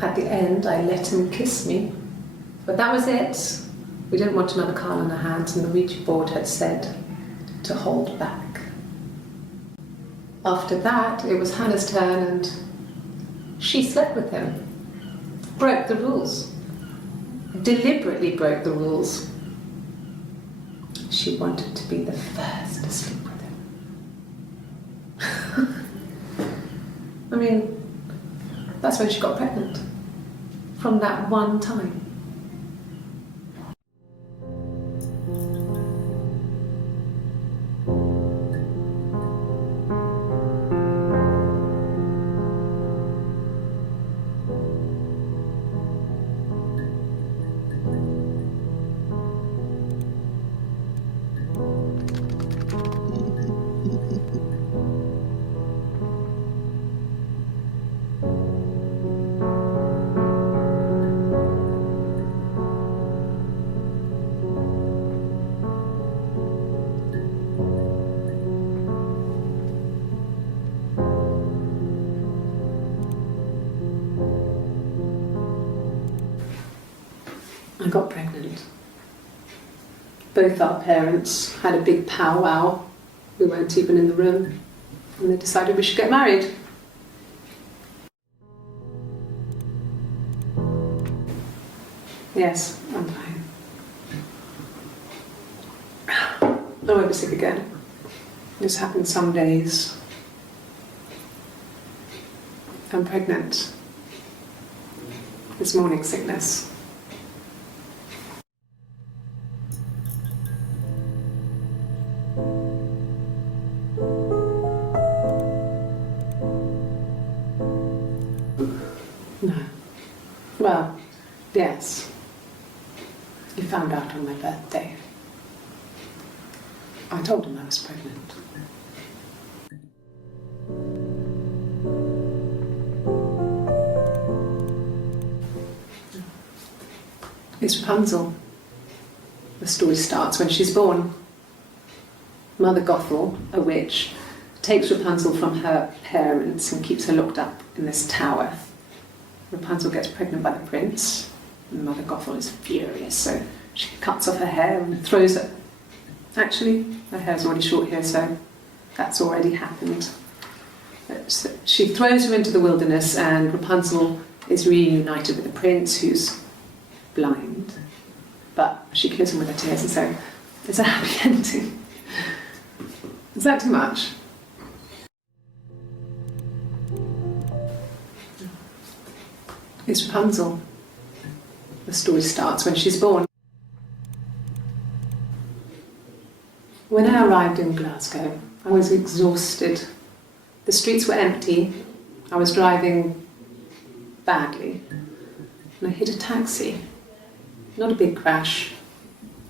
At the end, I let him kiss me, but that was it. We didn't want another Carl on our hands, and the Ouija board had said to hold back. After that, it was Hannah's turn, and she slept with him. Broke the rules. Deliberately broke the rules. She wanted to be the first to sleep with him. I mean, that's when she got pregnant. From that one time. I got pregnant. Both our parents had a big powwow. We weren't even in the room. And they decided we should get married. Yes, I'm fine. I won't be sick again. This happens some days. I'm pregnant. It's morning sickness. No. Well, yes. You found out on my birthday. I told him I was pregnant. It's Rapunzel. The story starts when she's born. Mother Gothel, a witch, takes Rapunzel from her parents and keeps her locked up in this tower. Rapunzel gets pregnant by the prince, and Mother Gothel is furious, so she cuts off her hair and throws it. Actually, her hair's already short here, so that's already happened. So she throws her into the wilderness, and Rapunzel is reunited with the prince, who's blind, but she kills him with her tears, and so it's a happy ending. Is that too much? It's Rapunzel. The story starts when she's born. When I arrived in Glasgow, I was exhausted. The streets were empty. I was driving badly, and I hit a taxi. Not a big crash,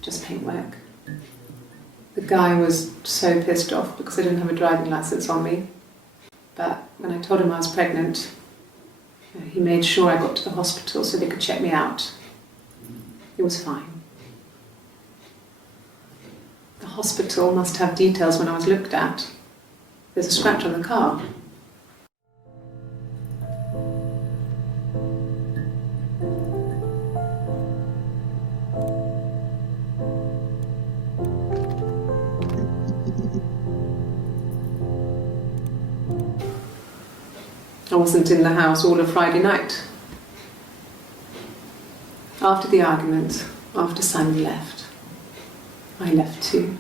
just paintwork. The guy was so pissed off because I didn't have a driving licence on me. But when I told him I was pregnant, he made sure I got to the hospital so they could check me out. It was fine. The hospital must have details when I was looked at. There's a scratch on the car. I wasn't in the house all of Friday night. After the argument, after Simon left, I left too.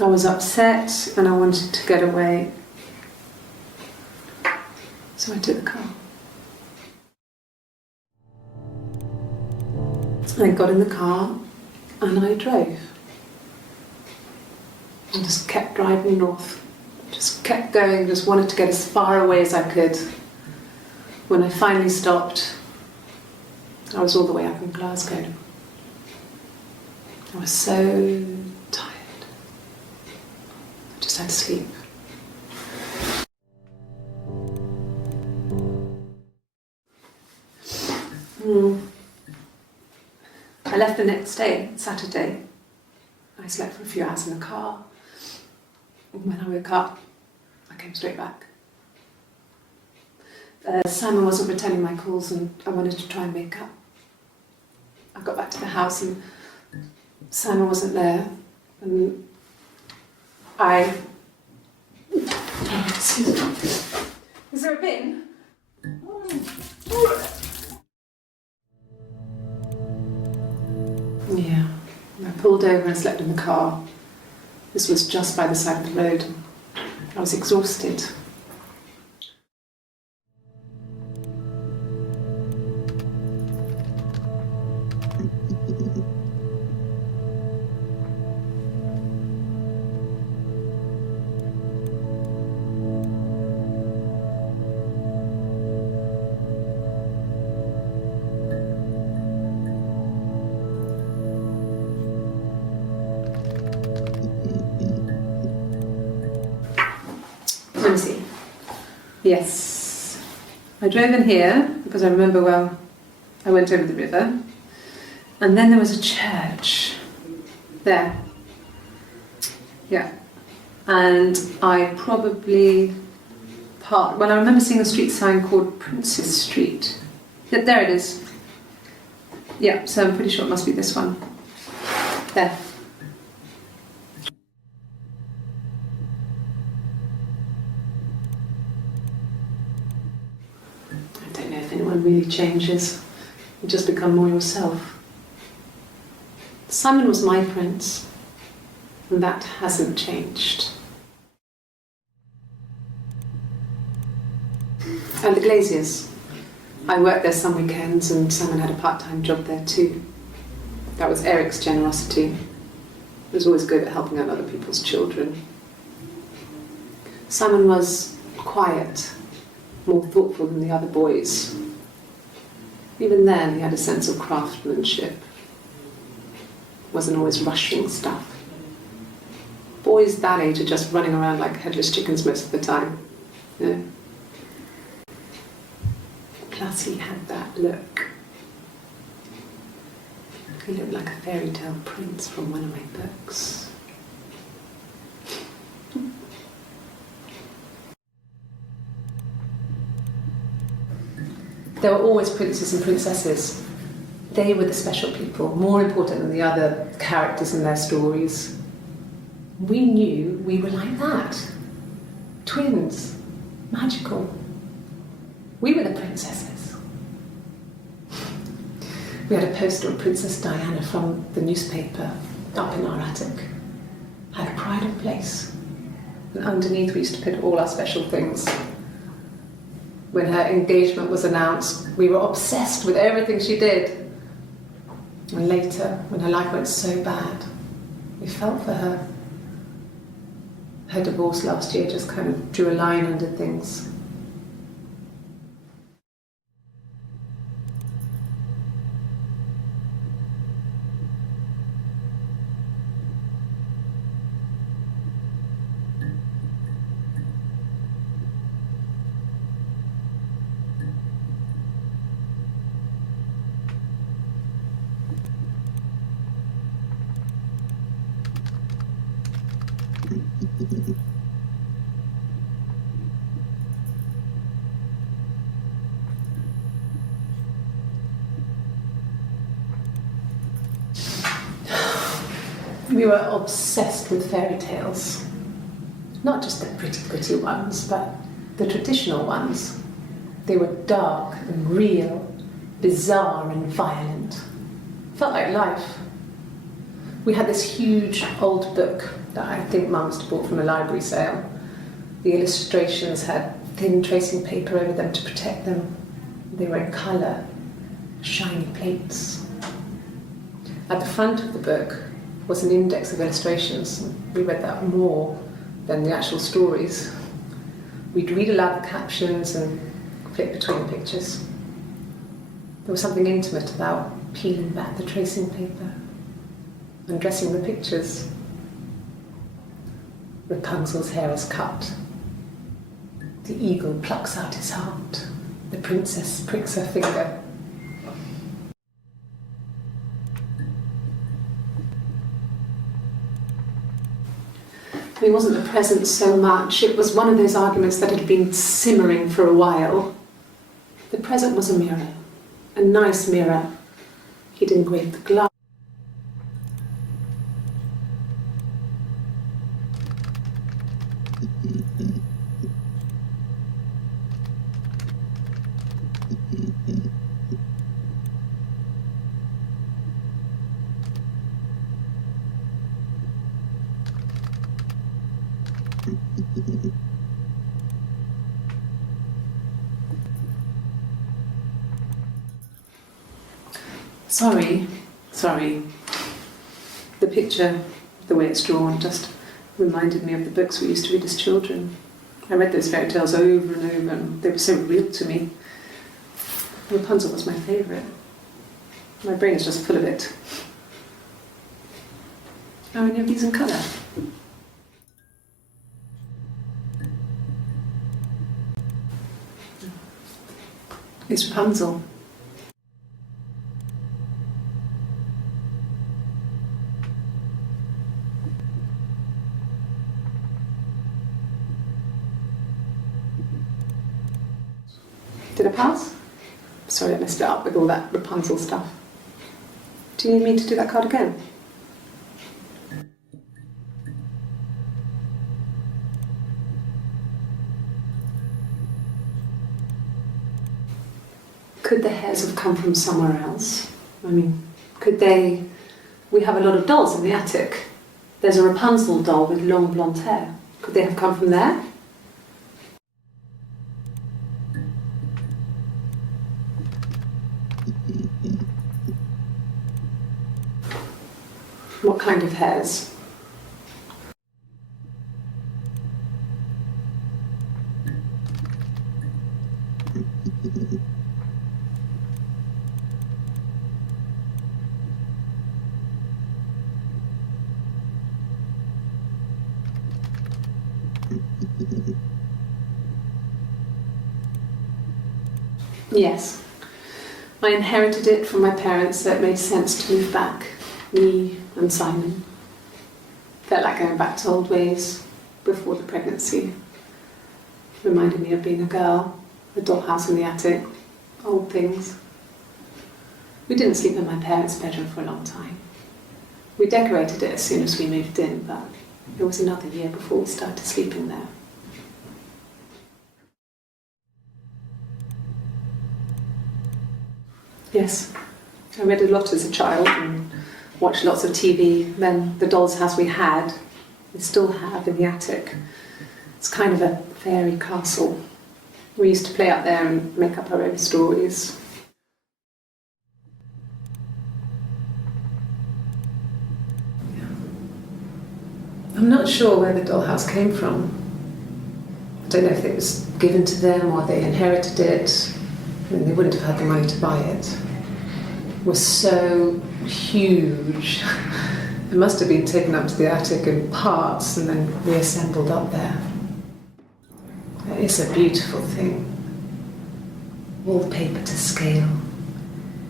I was upset and I wanted to get away, so I took the car. I got in the car and I drove. I just kept driving north. Just kept going, just wanted to get as far away as I could. When I finally stopped, I was all the way up in Glasgow. I was so tired. I just had to sleep. I left the next day, Saturday. I slept for a few hours in the car. When I woke up, I came straight back. Simon wasn't returning my calls and I wanted to try and make up. I got back to the house and Simon wasn't there, and I... Oh, excuse me. Is there a bin? Yeah, I pulled over and slept in the car. This was just by the side of the road. I was exhausted. Let me see. Yes. I drove in here because I remember well I went over the river, and then there was a church there. Yeah. And I probably parked. Well, I remember seeing a street sign called Princess Street. Yeah, there it is. Yeah, so I'm pretty sure it must be this one. There. Anyone really changes. You just become more yourself. Simon was my prince, and that hasn't changed. And the Glaziers. I worked there some weekends, and Simon had a part-time job there too. That was Eric's generosity. He was always good at helping out other people's children. Simon was quiet, more thoughtful than the other boys. Even then, he had a sense of craftsmanship. wasn't always rushing stuff. Boys that age are just running around like headless chickens most of the time. You know? Plus he had that look. He looked like a fairy tale prince from one of my books. There were always princes and princesses. They were the special people, more important than the other characters in their stories. We knew we were like that. Twins. Magical. We were the princesses. We had a poster of Princess Diana from the newspaper up in our attic. Had pride of place. And underneath we used to put all our special things. When her engagement was announced, we were obsessed with everything she did. And later, when her life went so bad, we felt for her. Her divorce last year just kind of drew a line under things. We were obsessed with fairy tales. Not just the pretty ones, but the traditional ones. They were dark and real, bizarre and violent. Felt like life. We had this huge old book that I think Mum must have bought from a library sale. The illustrations had thin tracing paper over them to protect them. They were in colour, shiny plates. At the front of the book was an index of illustrations. We read that more than the actual stories. We'd read aloud the captions and flip between the pictures. There was something intimate about peeling back the tracing paper, undressing the pictures. Rapunzel's hair is cut. The eagle plucks out his heart. The princess pricks her finger. It wasn't the present so much, it was one of those arguments that had been simmering for a while. The present was a mirror, a nice mirror. He'd engraved the glass. Sorry. The picture, the way it's drawn, just reminded me of the books we used to read as children. I read those fairy tales over and over, and they were so real to me. Rapunzel was my favourite. My brain is just full of it. Are any of these in colour? It's Rapunzel. Did I pass? Sorry, I messed it up with all that Rapunzel stuff. Do you need me to do that card again? Could the hairs have come from somewhere else? I mean, could they... We have a lot of dolls in the attic. There's a Rapunzel doll with long blonde hair. Could they have come from there? What kind of hairs? Yes. I inherited it from my parents, so it made sense to move back. Me and Simon. Felt like going back to old ways before the pregnancy. Reminded me of being a girl, the dollhouse in the attic, old things. We didn't sleep in my parents' bedroom for a long time. We decorated it as soon as we moved in, but it was another year before we started sleeping there. Yes, I read a lot as a child and watched lots of TV. Then the doll's house we had, we still have in the attic. It's kind of a fairy castle. We used to play up there and make up our own stories. I'm not sure where the dollhouse came from. I don't know if it was given to them or they inherited it. I mean, they wouldn't have had the money to buy it. It was so huge. It must have been taken up to the attic in parts and then reassembled up there. It's a beautiful thing. Wallpaper to scale,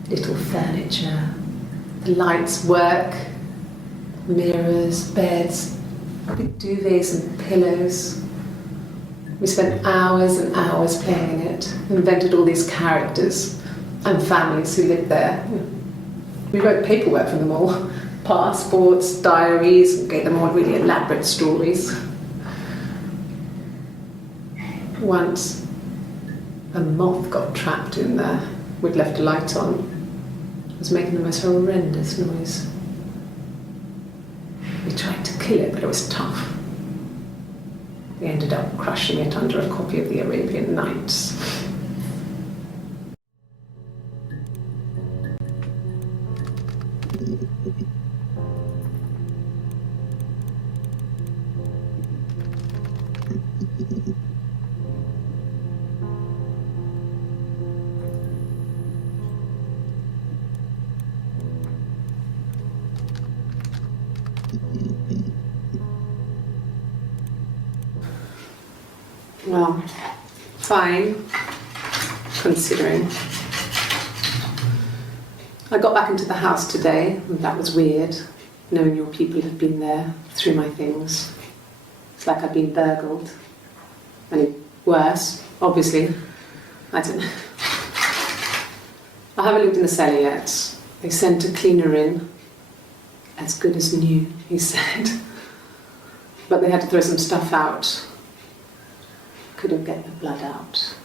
little furniture, the lights work, mirrors, beds, big duvets and pillows. We spent hours and hours playing in it, invented all these characters and families who lived there. We wrote paperwork for them all, passports, diaries, and gave them all really elaborate stories. Once, a moth got trapped in there. We'd left a light on. It was making the most horrendous noise. We tried to kill it, but it was tough. We ended up crushing it under a copy of the Arabian Nights. Well, fine, considering. I got back into the house today, and that was weird, knowing your people had been there through my things. It's like I'd been burgled. And worse, obviously. I don't know. I haven't lived in the cellar yet. They sent a cleaner in. As good as new, he said. But they had to throw some stuff out. Couldn't get the blood out.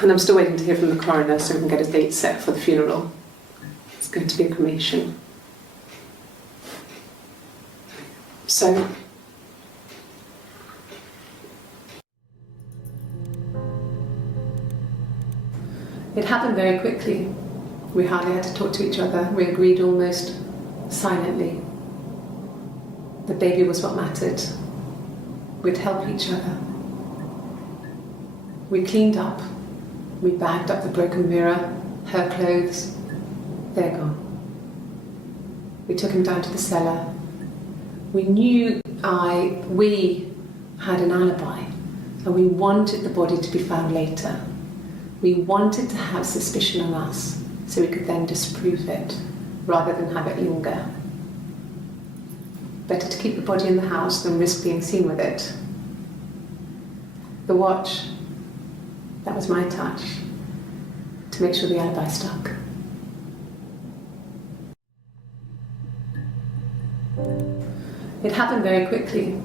And I'm still waiting to hear from the coroner so we can get a date set for the funeral. It's going to be a cremation. So, it happened very quickly. We hardly had to talk to each other. We agreed almost silently. The baby was what mattered. We'd help each other. We cleaned up. We bagged up the broken mirror, her clothes. They're gone. We took him down to the cellar. We knew we had an alibi, and we wanted the body to be found later. We wanted to have suspicion on us, so we could then disprove it, rather than have it linger. Better to keep the body in the house than risk being seen with it. The watch, that was my touch, to make sure the alibi stuck. It happened very quickly.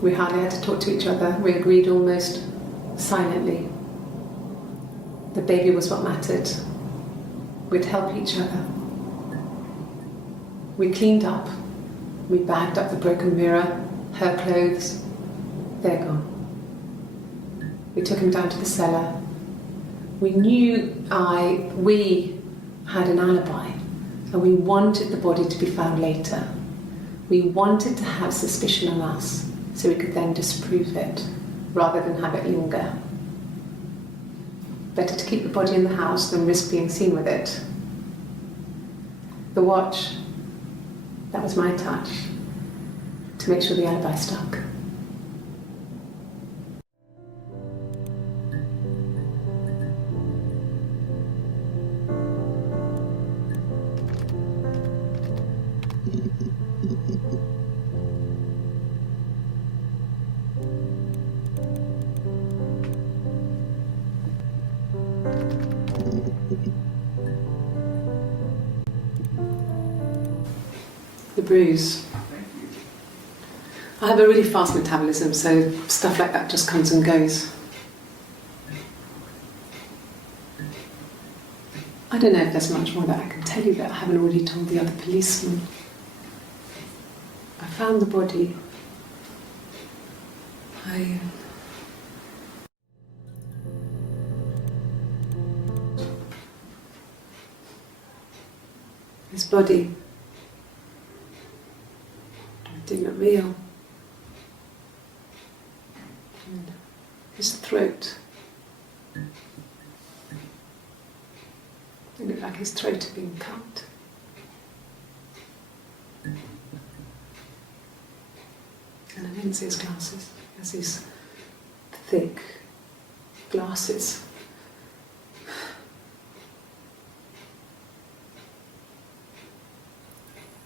We hardly had to talk to each other. We agreed almost silently. The baby was what mattered. We'd help each other. We cleaned up. We bagged up the broken mirror, her clothes. They're gone. We took him down to the cellar. We knew we had an alibi, and we wanted the body to be found later. We wanted to have suspicion on us, so we could then disprove it, rather than have it linger. Better to keep the body in the house than risk being seen with it. The watch, that was my touch, to make sure the alibi stuck. bruise. I have a really fast metabolism, so stuff like that just comes and goes. I don't know if there's much more that I can tell you that I haven't already told the other policeman. I found the body. His body didn't look real. And his throat. It looked like his throat had been cut. And I didn't see his glasses. He has these thick glasses.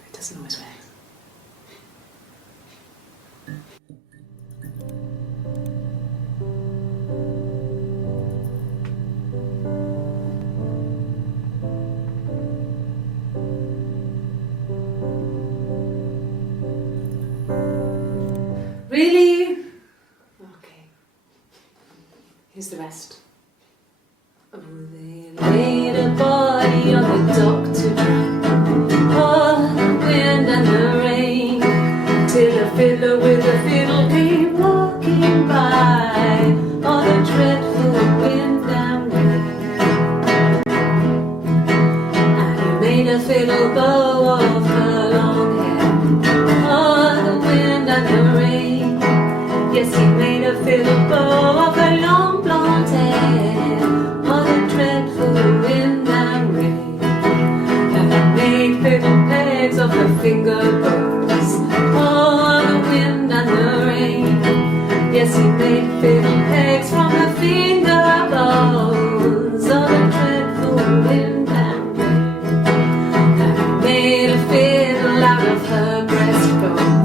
He doesn't always wear. Really? Okay. Here's the rest. Oh, they laid a body on the doctor dry. Oh, the wind and the rain, till a fiddler with a fiddle came walking by. Oh, the dreadful wind and rain. And he made a fiddle bow of her long hair. Oh, the wind and the rain. Yes, he made a fiddle bow of her long blonde hair. Oh, the dreadful wind and rain. And he made fiddle pegs of her finger bows. Oh, the wind and the rain. Yes, he made fiddle pegs from her finger bows. Oh, the dreadful wind and rain. And he made a fiddle out of her breastbone.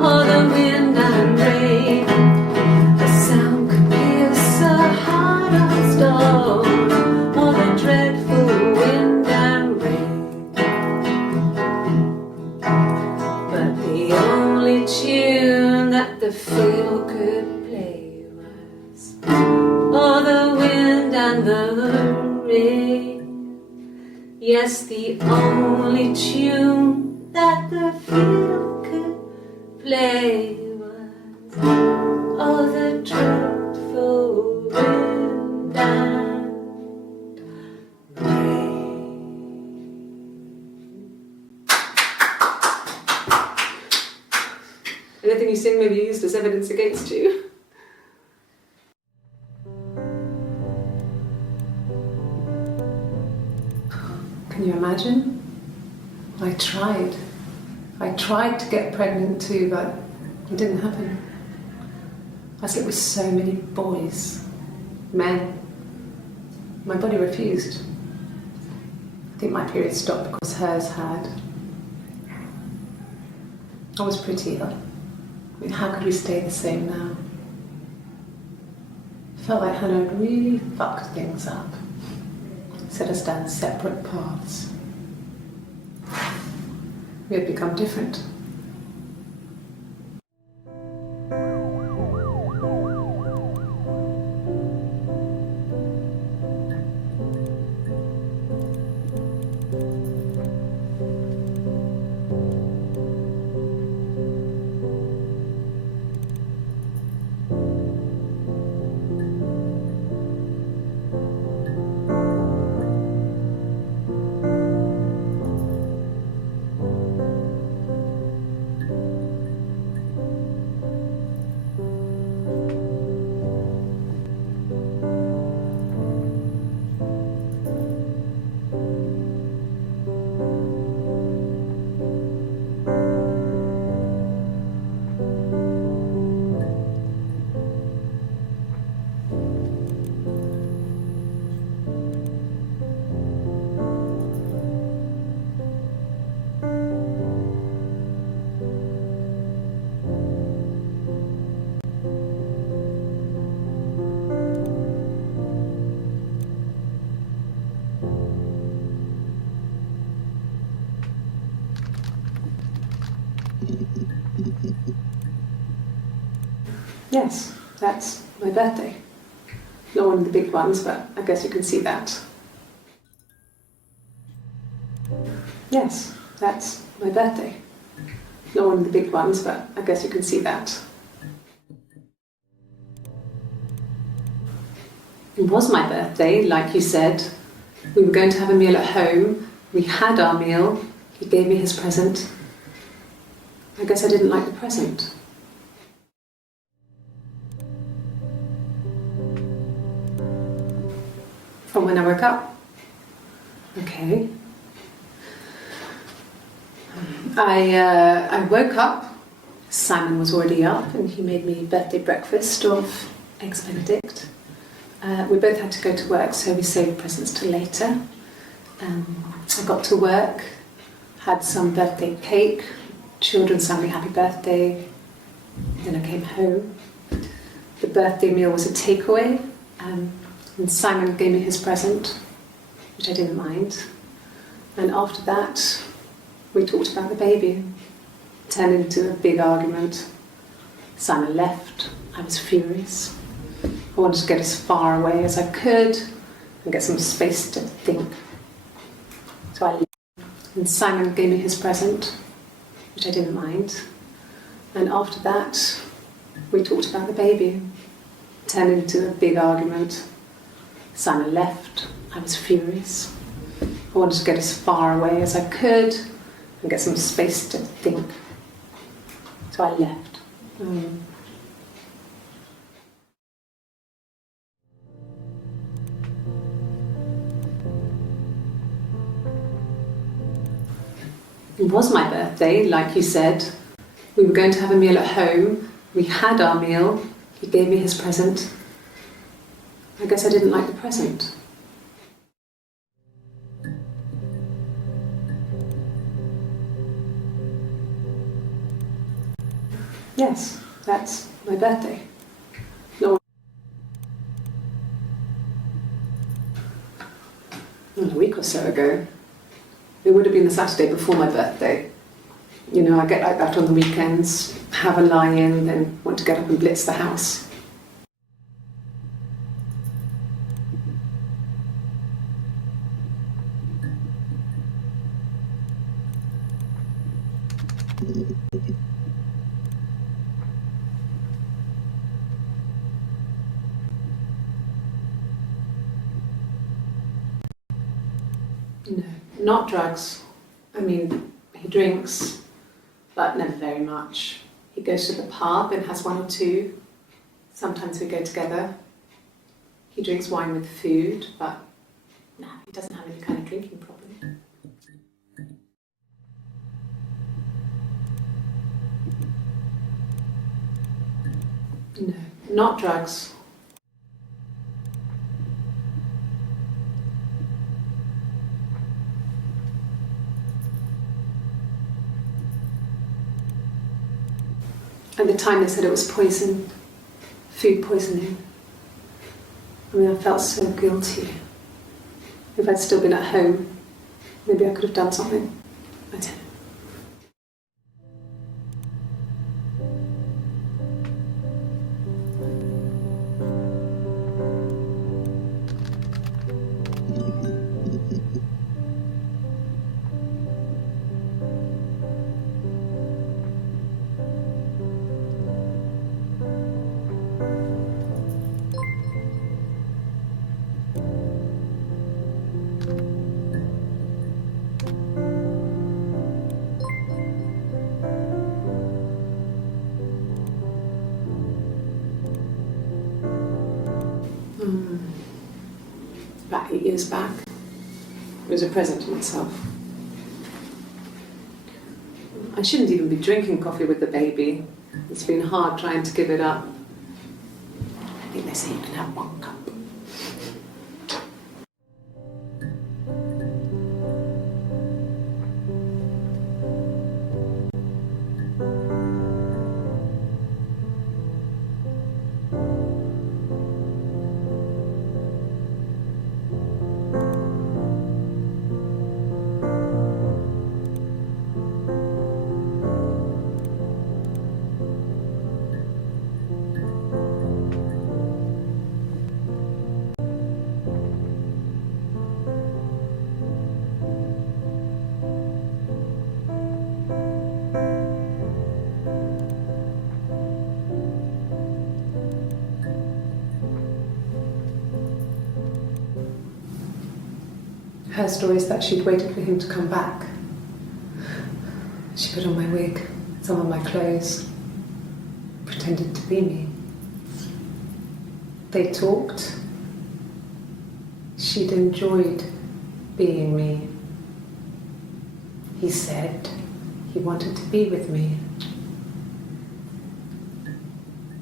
Oh, the wind and rain. The sound could pierce a heart of stone. Oh, the dreadful wind and rain. But the only tune that the fiddle could play was oh, the wind and the rain. Yes, the only tune that the fiddle could play was oh, the dreadful wind and rain. Anything you sing may be used as evidence against you. Can you imagine? I tried. I tried to get pregnant too, but it didn't happen. I slept with so many boys, men. My body refused. I think my period stopped because hers had. I was pretty ill. I mean, how could we stay the same now? I felt like Hannah had really fucked things up. Set us down separate paths. We had become different. Yes, that's my birthday. Not one of the big ones, but I guess you can see that. Yes, that's my birthday. Not one of the big ones, but I guess you can see that. It was my birthday, like you said. We were going to have a meal at home. We had our meal. He gave me his present. I guess I didn't like the present. From when I woke up. Okay. I woke up. Simon was already up and he made me birthday breakfast of eggs Benedict. We both had to go to work, so we saved presents till later. I got to work, had some birthday cake, children sang me happy birthday, then I came home. The birthday meal was a takeaway, and Simon gave me his present, which I didn't mind. And after that, we talked about the baby. It turned into a big argument. Simon left. I was furious. I wanted to get as far away as I could and get some space to think. So I left. And Simon gave me his present, which I didn't mind. And after that, we talked about the baby. It turned into a big argument. Simon left. I was furious. I wanted to get as far away as I could and get some space to think. So I left. It was my birthday, like you said. We were going to have a meal at home. We had our meal. He gave me his present. I guess I didn't like the present. Yes, that's my birthday. No. A week or so ago. It would have been the Saturday before my birthday. You know, I get like that on the weekends, have a lie-in, then want to get up and blitz the house. No, not drugs. I mean, he drinks, but never very much. He goes to the pub and has one or two. Sometimes we go together. He drinks wine with food, but no, he doesn't have any kind of drinking problem. No, not drugs. At the time they said it was poison, food poisoning. I mean, I felt so guilty. If I'd still been at home, maybe I could have done something. I don't know. About 8 years back, it was a present to myself. I shouldn't even be drinking coffee with the baby. It's been hard trying to give it up. I think they say you can have 1 cup. Her story is that she'd waited for him to come back. She put on my wig, some of my clothes, pretended to be me. They talked. She'd enjoyed being me. He said he wanted to be with me.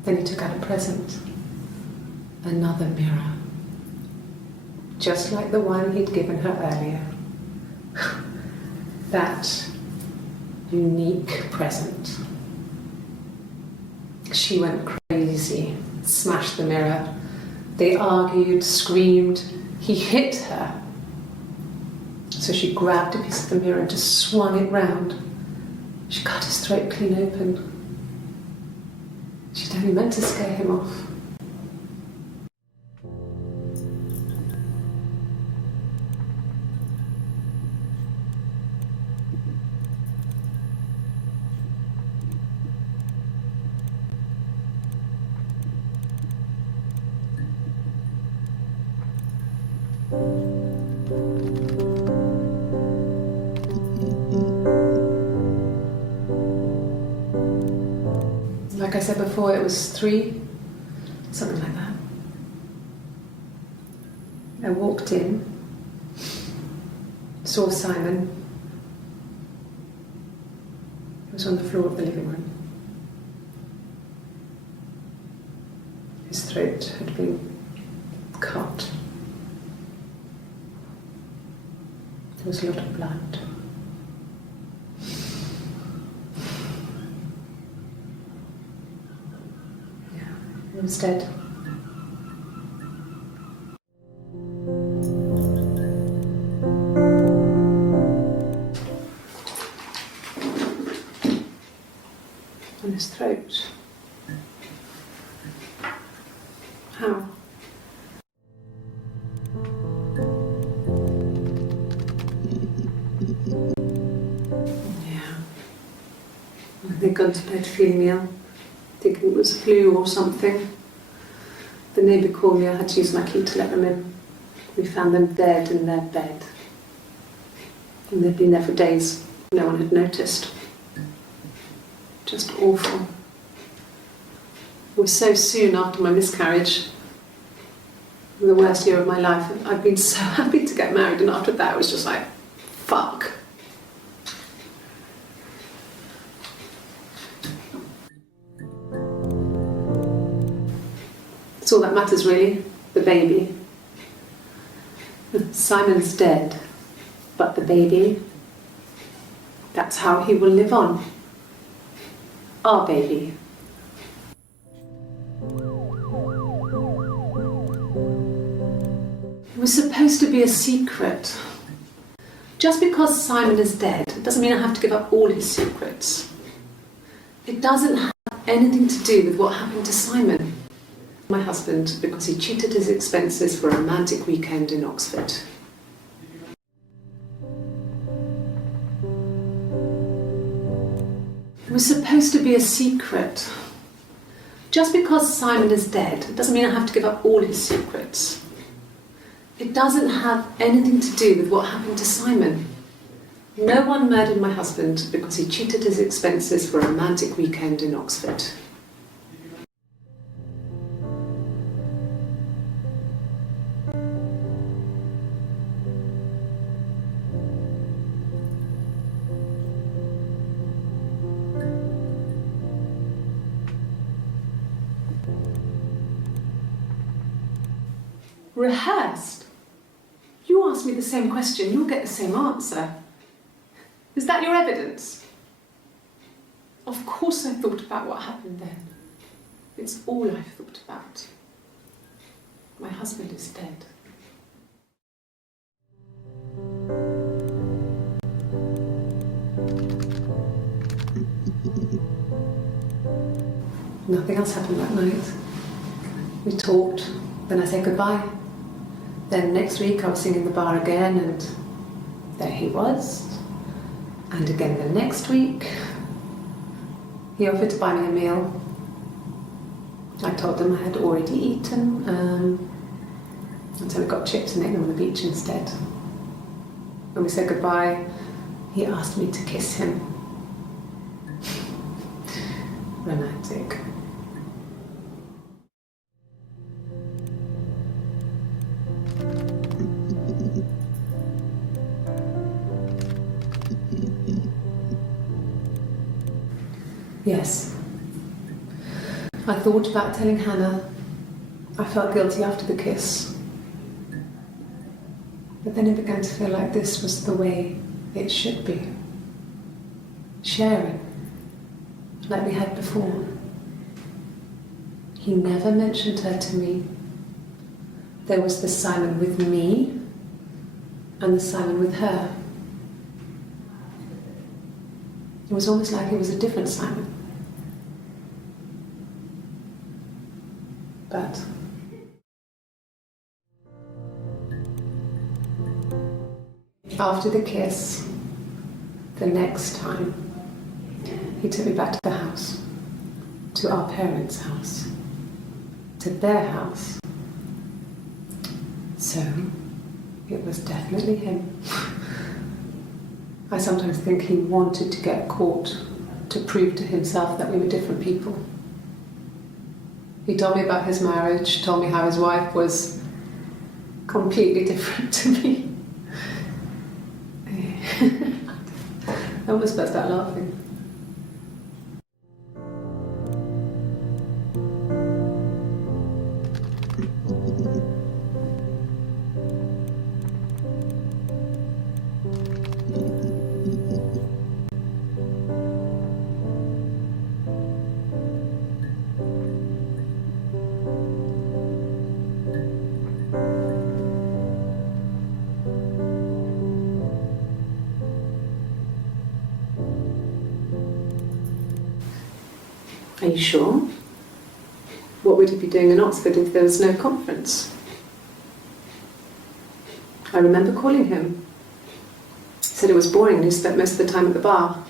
Then he took out a present, another mirror, just like the one he'd given her earlier. That unique present. She went crazy, smashed the mirror. They argued, screamed. He hit her. So she grabbed a piece of the mirror and just swung it round. She cut his throat clean open. She'd only meant to scare him off. Like I said before, it was 3, something like that. I walked in, saw Simon. He was on the floor of the living room. His throat had been cut. There was a lot of blood. He was dead. On his throat. How? Yeah. They'd gone to bed feeling ill, thinking it was flu or something. The neighbour called me, I had to use my key to let them in. We found them dead in their bed. And they'd been there for days. No one had noticed. Just awful. It was so soon after my miscarriage. The worst year of my life. I'd been so happy to get married, and after that it was just like, fuck. It's all that matters, really, the baby. Simon's dead, but the baby, that's how he will live on. Our baby. It was supposed to be a secret. Just because Simon is dead doesn't mean I have to give up all his secrets. It doesn't have anything to do with what happened to Simon. My husband, because he cheated his expenses for a romantic weekend in Oxford. It was supposed to be a secret. Just because Simon is dead doesn't mean I have to give up all his secrets. It doesn't have anything to do with what happened to Simon. No one murdered my husband because he cheated his expenses for a romantic weekend in Oxford. Rehearsed? You ask me the same question, you'll get the same answer. Is that your evidence? Of course I thought about what happened then. It's all I've thought about. My husband is dead. Nothing else happened that night. We talked, then I said goodbye. Then next week I was singing the bar again, and there he was. And again the next week. He offered to buy me a meal. I told him I had already eaten, and so we got chips and ate them on the beach instead. when we said goodbye, he asked me to kiss him. Romantic. Yes. I thought about telling Hannah. I felt guilty after the kiss. But then it began to feel like this was the way it should be. Sharing, like we had before. He never mentioned her to me. There was the Simon with me and the Simon with her. It was almost like it was a different Simon. But after the kiss, the next time, he took me back to the house, to our parents' house, to their house. So, it was definitely him. I sometimes think he wanted to get caught to prove to himself that we were different people. He told me about his marriage, told me how his wife was completely different to me. I almost burst out laughing. Are you sure? What would he be doing in Oxford if there was no conference? I remember calling him. He said it was boring and he spent most of the time at the bar.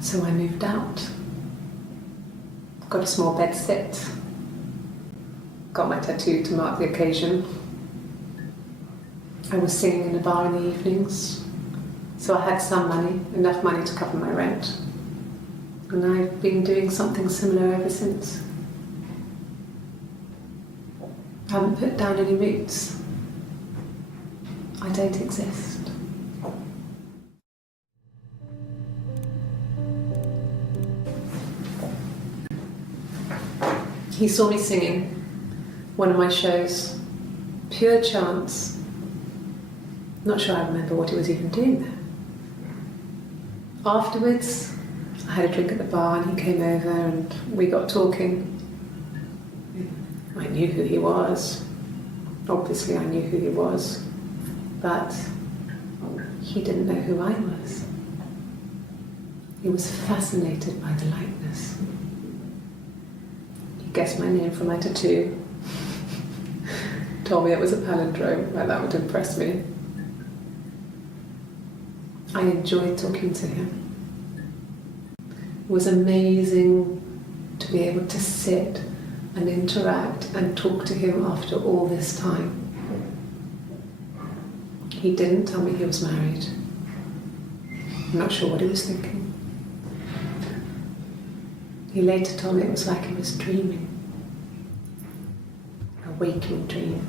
So I moved out. Got a small bed sit. Got my tattoo to mark the occasion. I was singing in a bar in the evenings, so I had some money, enough money to cover my rent. And I've been doing something similar ever since. I haven't put down any roots. I don't exist. He saw me singing one of my shows, pure chance. Not sure I remember what he was even doing there. Afterwards, I had a drink at the bar and he came over and we got talking. I knew who he was. Obviously I knew who he was, but he didn't know who I was. He was fascinated by the likeness. Guessed my name from my tattoo. Told me it was a palindrome, like that would impress me. I enjoyed talking to him. It was amazing to be able to sit and interact and talk to him after all this time. He didn't tell me he was married. I'm not sure what he was thinking. He later told me it was like he was dreaming. A waking dream.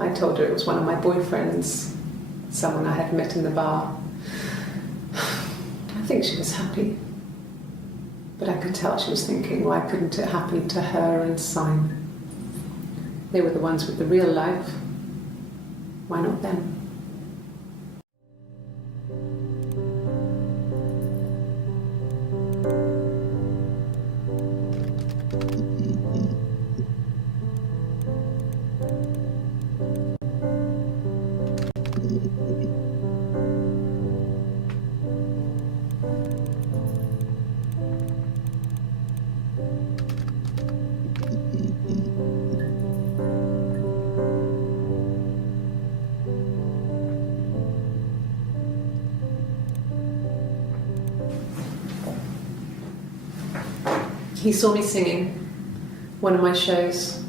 I told her it was one of my boyfriends, someone I had met in the bar. I think she was happy. But I could tell she was thinking, why couldn't it happen to her and Simon? They were the ones with the real life. Why not them? He saw me singing one of my shows.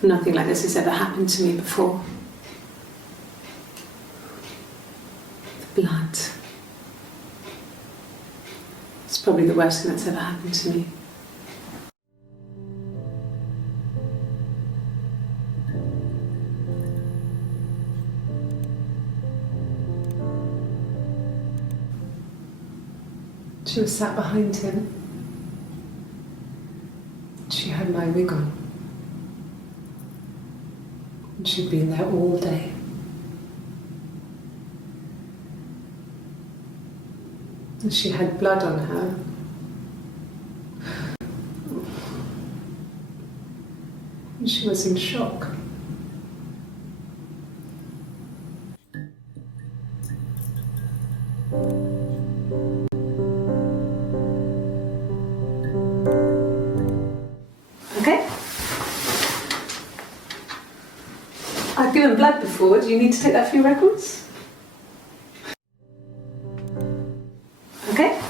Nothing like this has ever happened to me before. The blood. It's probably the worst thing that's ever happened to me. She was sat behind him. She had my wig on. And she'd been there all day. And she had blood on her. And she was in shock. Okay? I've given blood before. Do you need to take that for your records? Okay?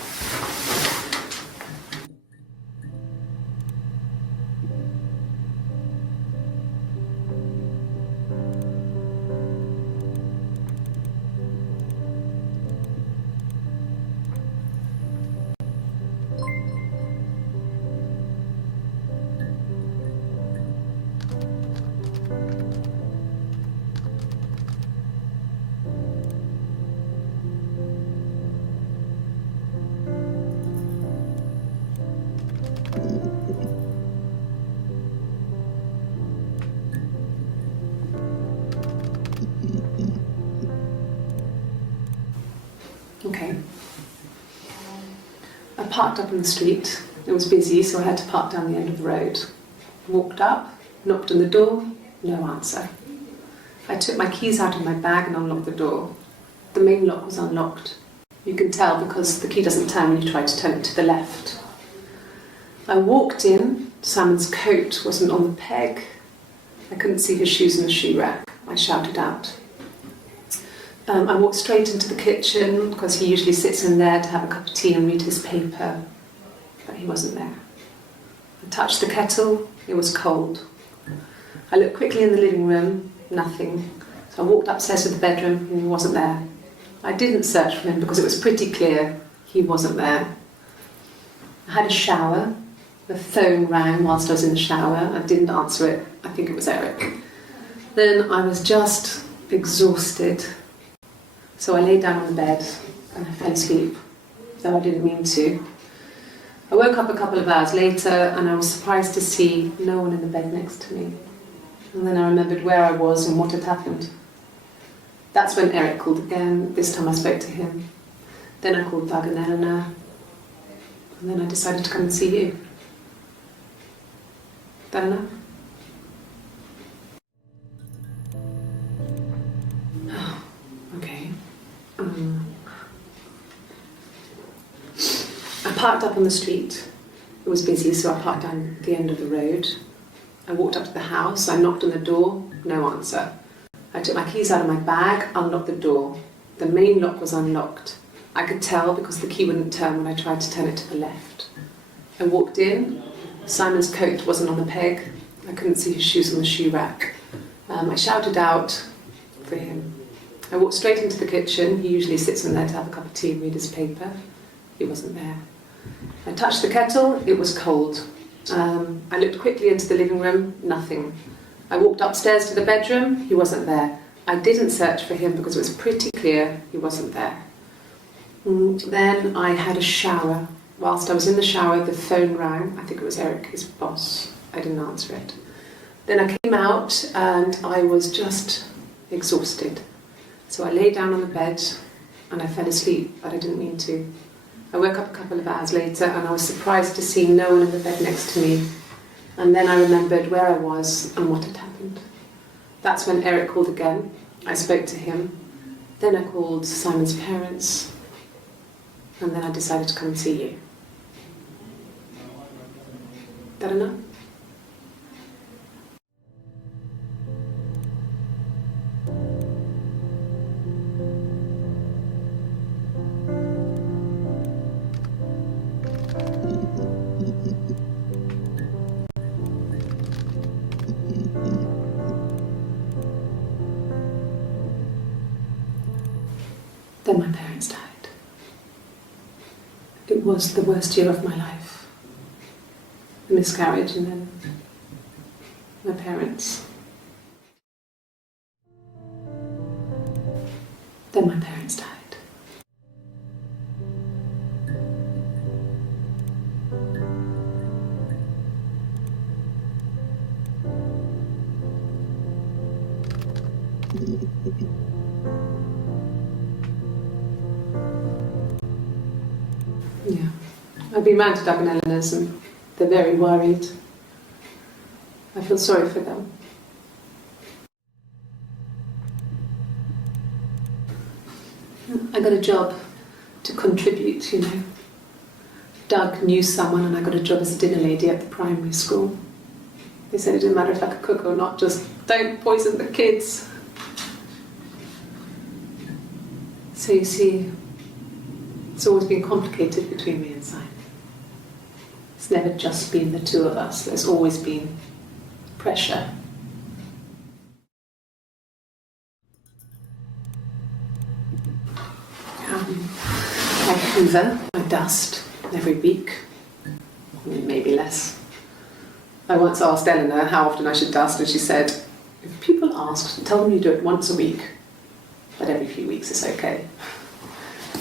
Okay. I parked up on the street. It was busy, so I had to park down the end of the road. Walked up, knocked on the door, no answer. I took my keys out of my bag and unlocked the door. The main lock was unlocked. You can tell because the key doesn't turn when you try to turn it to the left. I walked in. Simon's coat wasn't on the peg. I couldn't see his shoes in the shoe rack. I shouted out. I walked straight into the kitchen because he usually sits in there to have a cup of tea and read his paper, but he wasn't there. I touched the kettle, it was cold. I looked quickly in the living room, nothing. So I walked upstairs to the bedroom and he wasn't there. I didn't search for him because it was pretty clear he wasn't there. I had a shower. The phone rang whilst I was in the shower. I didn't answer it. I think it was Eric. Then I was just exhausted. So I lay down on the bed and I fell asleep, though I didn't mean to. I woke up a couple of hours later and I was surprised to see no one in the bed next to me. And then I remembered where I was and what had happened. That's when Eric called again. This time I spoke to him. Then I called Doug and Eleanor. And then I decided to come and see you. That enough? Oh, okay. I parked up on the street. It was busy, so I parked down the end of the road. I walked up to the house. I knocked on the door. No answer. I took my keys out of my bag, unlocked the door. The main lock was unlocked. I could tell because the key wouldn't turn when I tried to turn it to the left. I walked in. Simon's coat wasn't on the peg. I couldn't see his shoes on the shoe rack. I shouted out for him. I walked straight into the kitchen. He usually sits in there to have a cup of tea and read his paper. He wasn't there. I touched the kettle. It was cold. I looked quickly into the living room. Nothing. I walked upstairs to the bedroom. He wasn't there. I didn't search for him because it was pretty clear he wasn't there. Then I had a shower. Whilst I was in the shower, the phone rang. I think it was Eric, his boss. I didn't answer it. Then I came out and I was just exhausted. So I lay down on the bed and I fell asleep, but I didn't mean to. I woke up a couple of hours later and I was surprised to see no one in the bed next to me. And then I remembered where I was and what had happened. That's when Eric called again. I spoke to him. Then I called Simon's parents. And then I decided to come and see you. That enough? Then my parents died. It was the worst year of my life. A miscarriage and then my parents. Then my parents died. Yeah. I've been round to Doug and Eleanor's and they're very worried. I feel sorry for them. I got a job to contribute, you know. Doug knew someone and I got a job as a dinner lady at the primary school. They said it didn't matter if I could cook or not, just don't poison the kids. So you see, it's always been complicated between me and Simon. It's never just been the two of us. There's always been pressure. I hoover, I dust every week, maybe less. I once asked Eleanor how often I should dust and she said, if people ask, tell them you do it once a week, but every few weeks is okay.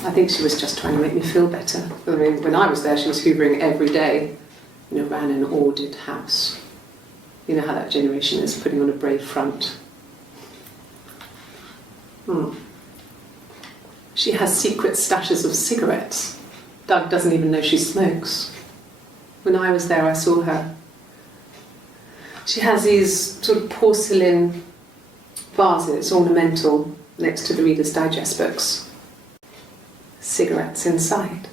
I think she was just trying to make me feel better. I mean, when I was there, she was hoovering every day. You know, ran an ordered house. You know how that generation is, putting on a brave front. She has secret stashes of cigarettes. Doug doesn't even know she smokes. When I was there, I saw her. She has these sort of porcelain vases, ornamental, next to the Reader's Digest books. Cigarettes inside.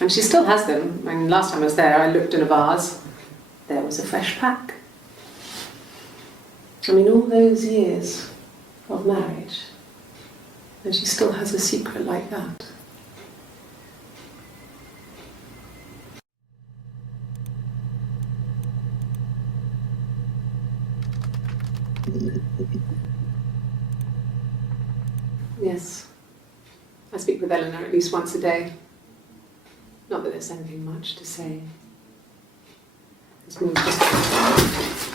And she still has them. I mean, last time I was there, I looked in a vase. There was a fresh pack. I mean, all those years of marriage. And she still has a secret like that. Yes, I speak with Eleanor at least once a day. Not that there's anything much to say. It's more just...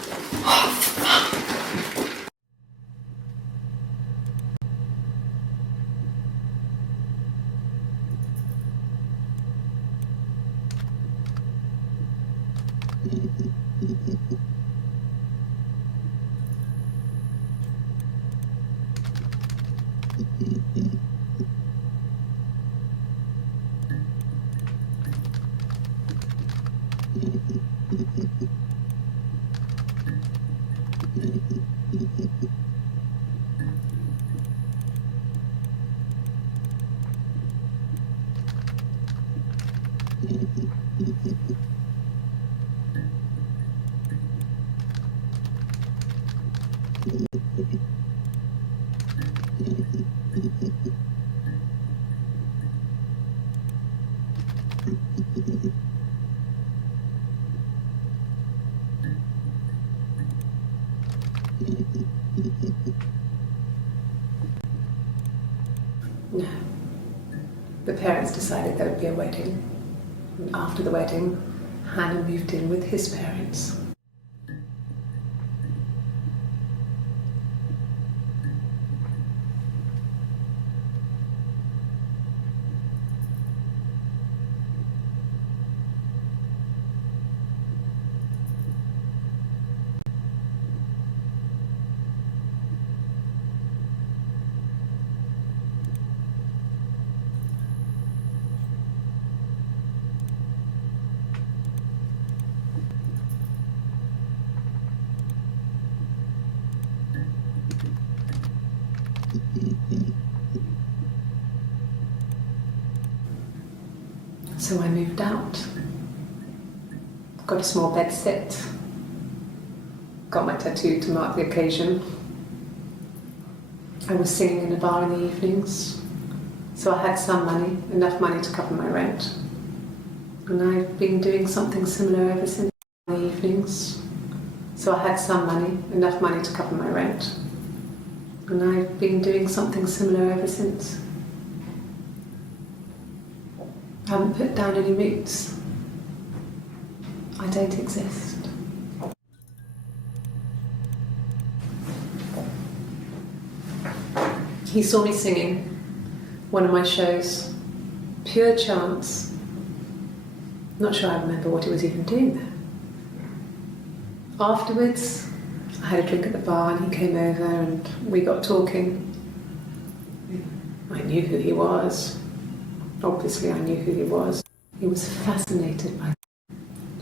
No. The parents decided there would be a wedding. And after the wedding, Hannah moved in with his parents. So I moved out. Got a small bed set. Got my tattoo to mark the occasion. I was singing in a bar in the evenings, so I had some money, enough money to cover my rent. And I've been doing something similar ever since. In the evenings, so I had some money, enough money to cover my rent. And I've been doing something similar ever since. I haven't put down any roots. I don't exist. He saw me singing one of my shows, pure chance. Not sure I remember what he was even doing there. Afterwards, I had a drink at the bar and he came over and we got talking. I knew who he was. Obviously, I knew who he was. He was fascinated by me.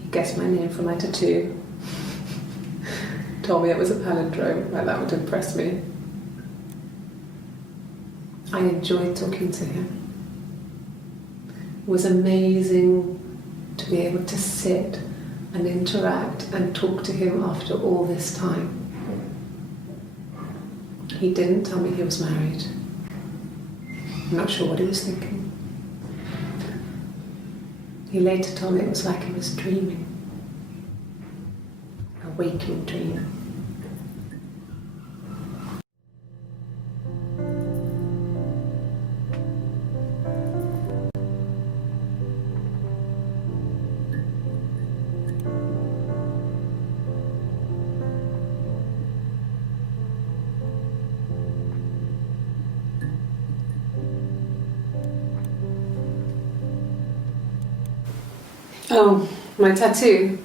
He guessed my name from my tattoo. Told me it was a palindrome, like that would impress me. I enjoyed talking to him. It was amazing to be able to sit and interact and talk to him after all this time. He didn't tell me he was married. I'm not sure what he was thinking. He later told me it was like he was dreaming. A waking dream. Oh, my tattoo.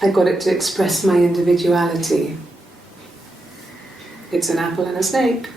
I got it to express my individuality. It's an apple and a snake.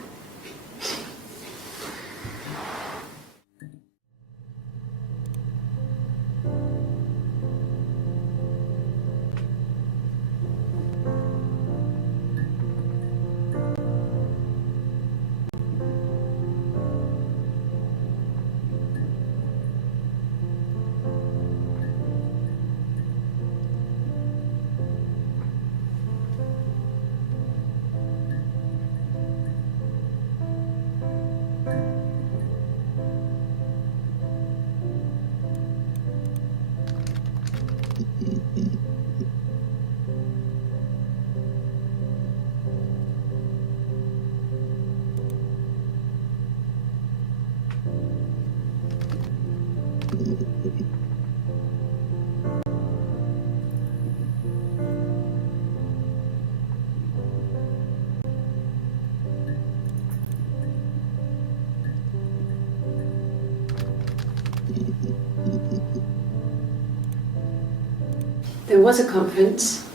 There was a conference,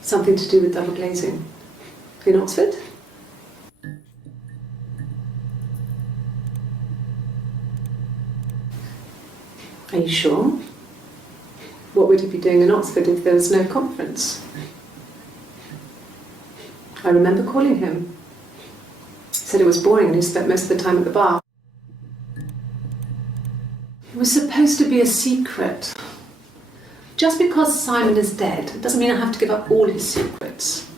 something to do with double glazing, in Oxford. Are you sure? What would he be doing in Oxford if there was no conference? I remember calling him. He said it was boring and he spent most of the time at the bar. It was supposed to be a secret. Just because Simon is dead doesn't mean I have to give up all his secrets.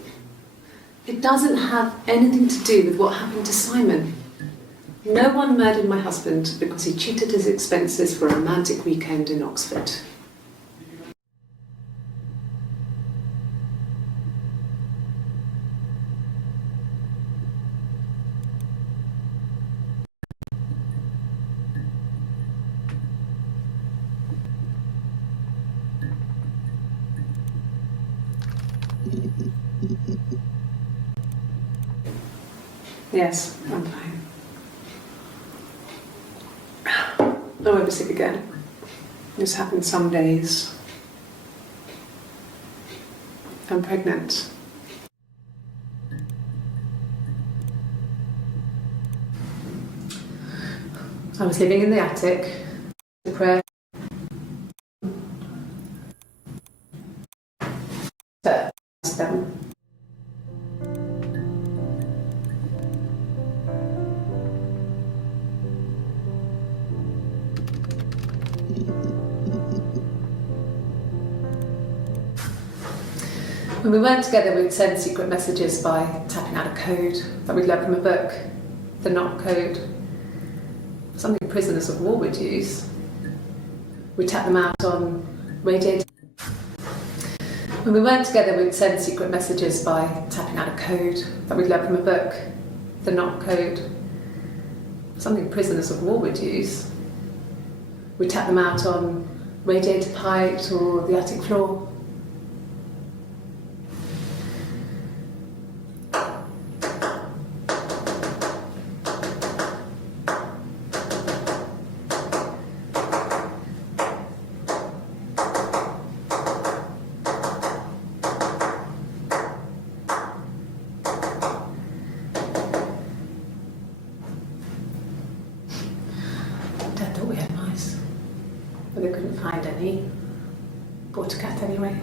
It doesn't have anything to do with what happened to Simon. No one murdered my husband because he cheated his expenses for a romantic weekend in Oxford. Yes, I'm fine. I won't be sick again. This happens some days. I'm pregnant. I was living in the attic. The prayer. When we weren't together, we'd send secret messages by tapping out a code that we'd learned from a book, the knock code. Something prisoners of war would use. We'd tap them out on radiator. When we weren't together, we'd send secret messages by tapping out a code that we'd learned from a book, the knock code. Something prisoners of war would use. We'd tap them out on radiator pipes or the attic floor. Dad thought we had mice, but they couldn't find any. Bought a cat anyway.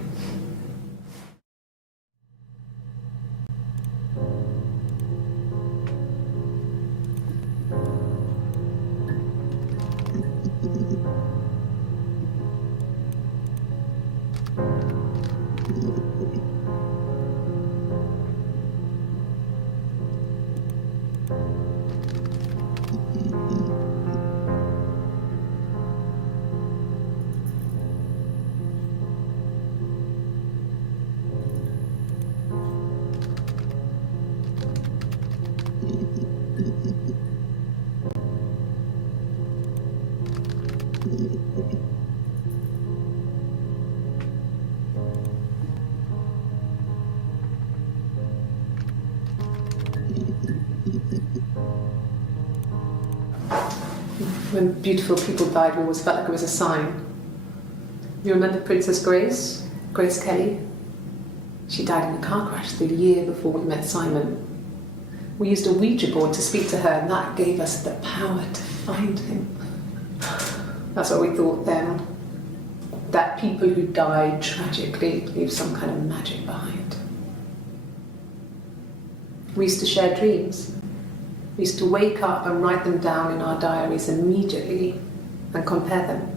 When beautiful people died, we always felt like it was a sign. You remember Princess Grace? Grace Kelly? She died in a car crash the year before we met Simon. We used a Ouija board to speak to her, and that gave us the power to find him. That's what we thought then. That people who died tragically leave some kind of magic behind. We used to share dreams. We used to wake up and write them down in our diaries immediately and compare them.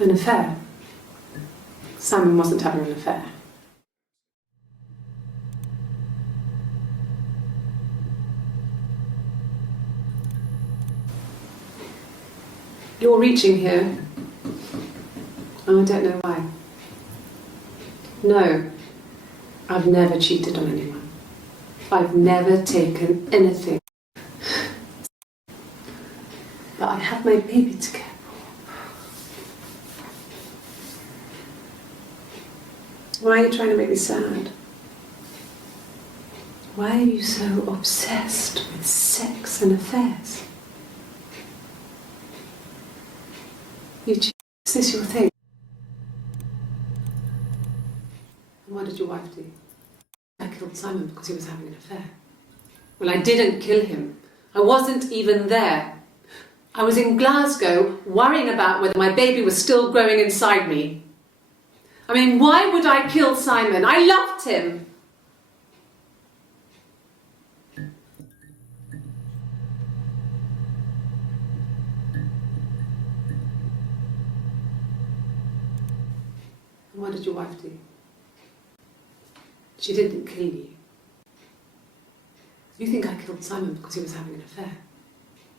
An affair. Simon wasn't having an affair. You're reaching here. Oh, I don't know why. No, I've never cheated on anyone. I've never taken anything. But I have my baby to care for. Why are you trying to make me sad? Why are you so obsessed with sex and affairs? Is this your thing? And what did your wife do? I killed Simon because he was having an affair. Well, I didn't kill him. I wasn't even there. I was in Glasgow worrying about whether my baby was still growing inside me. I mean, why would I kill Simon? I loved him. And what did your wife do? She didn't kill you. You think I killed Simon because he was having an affair?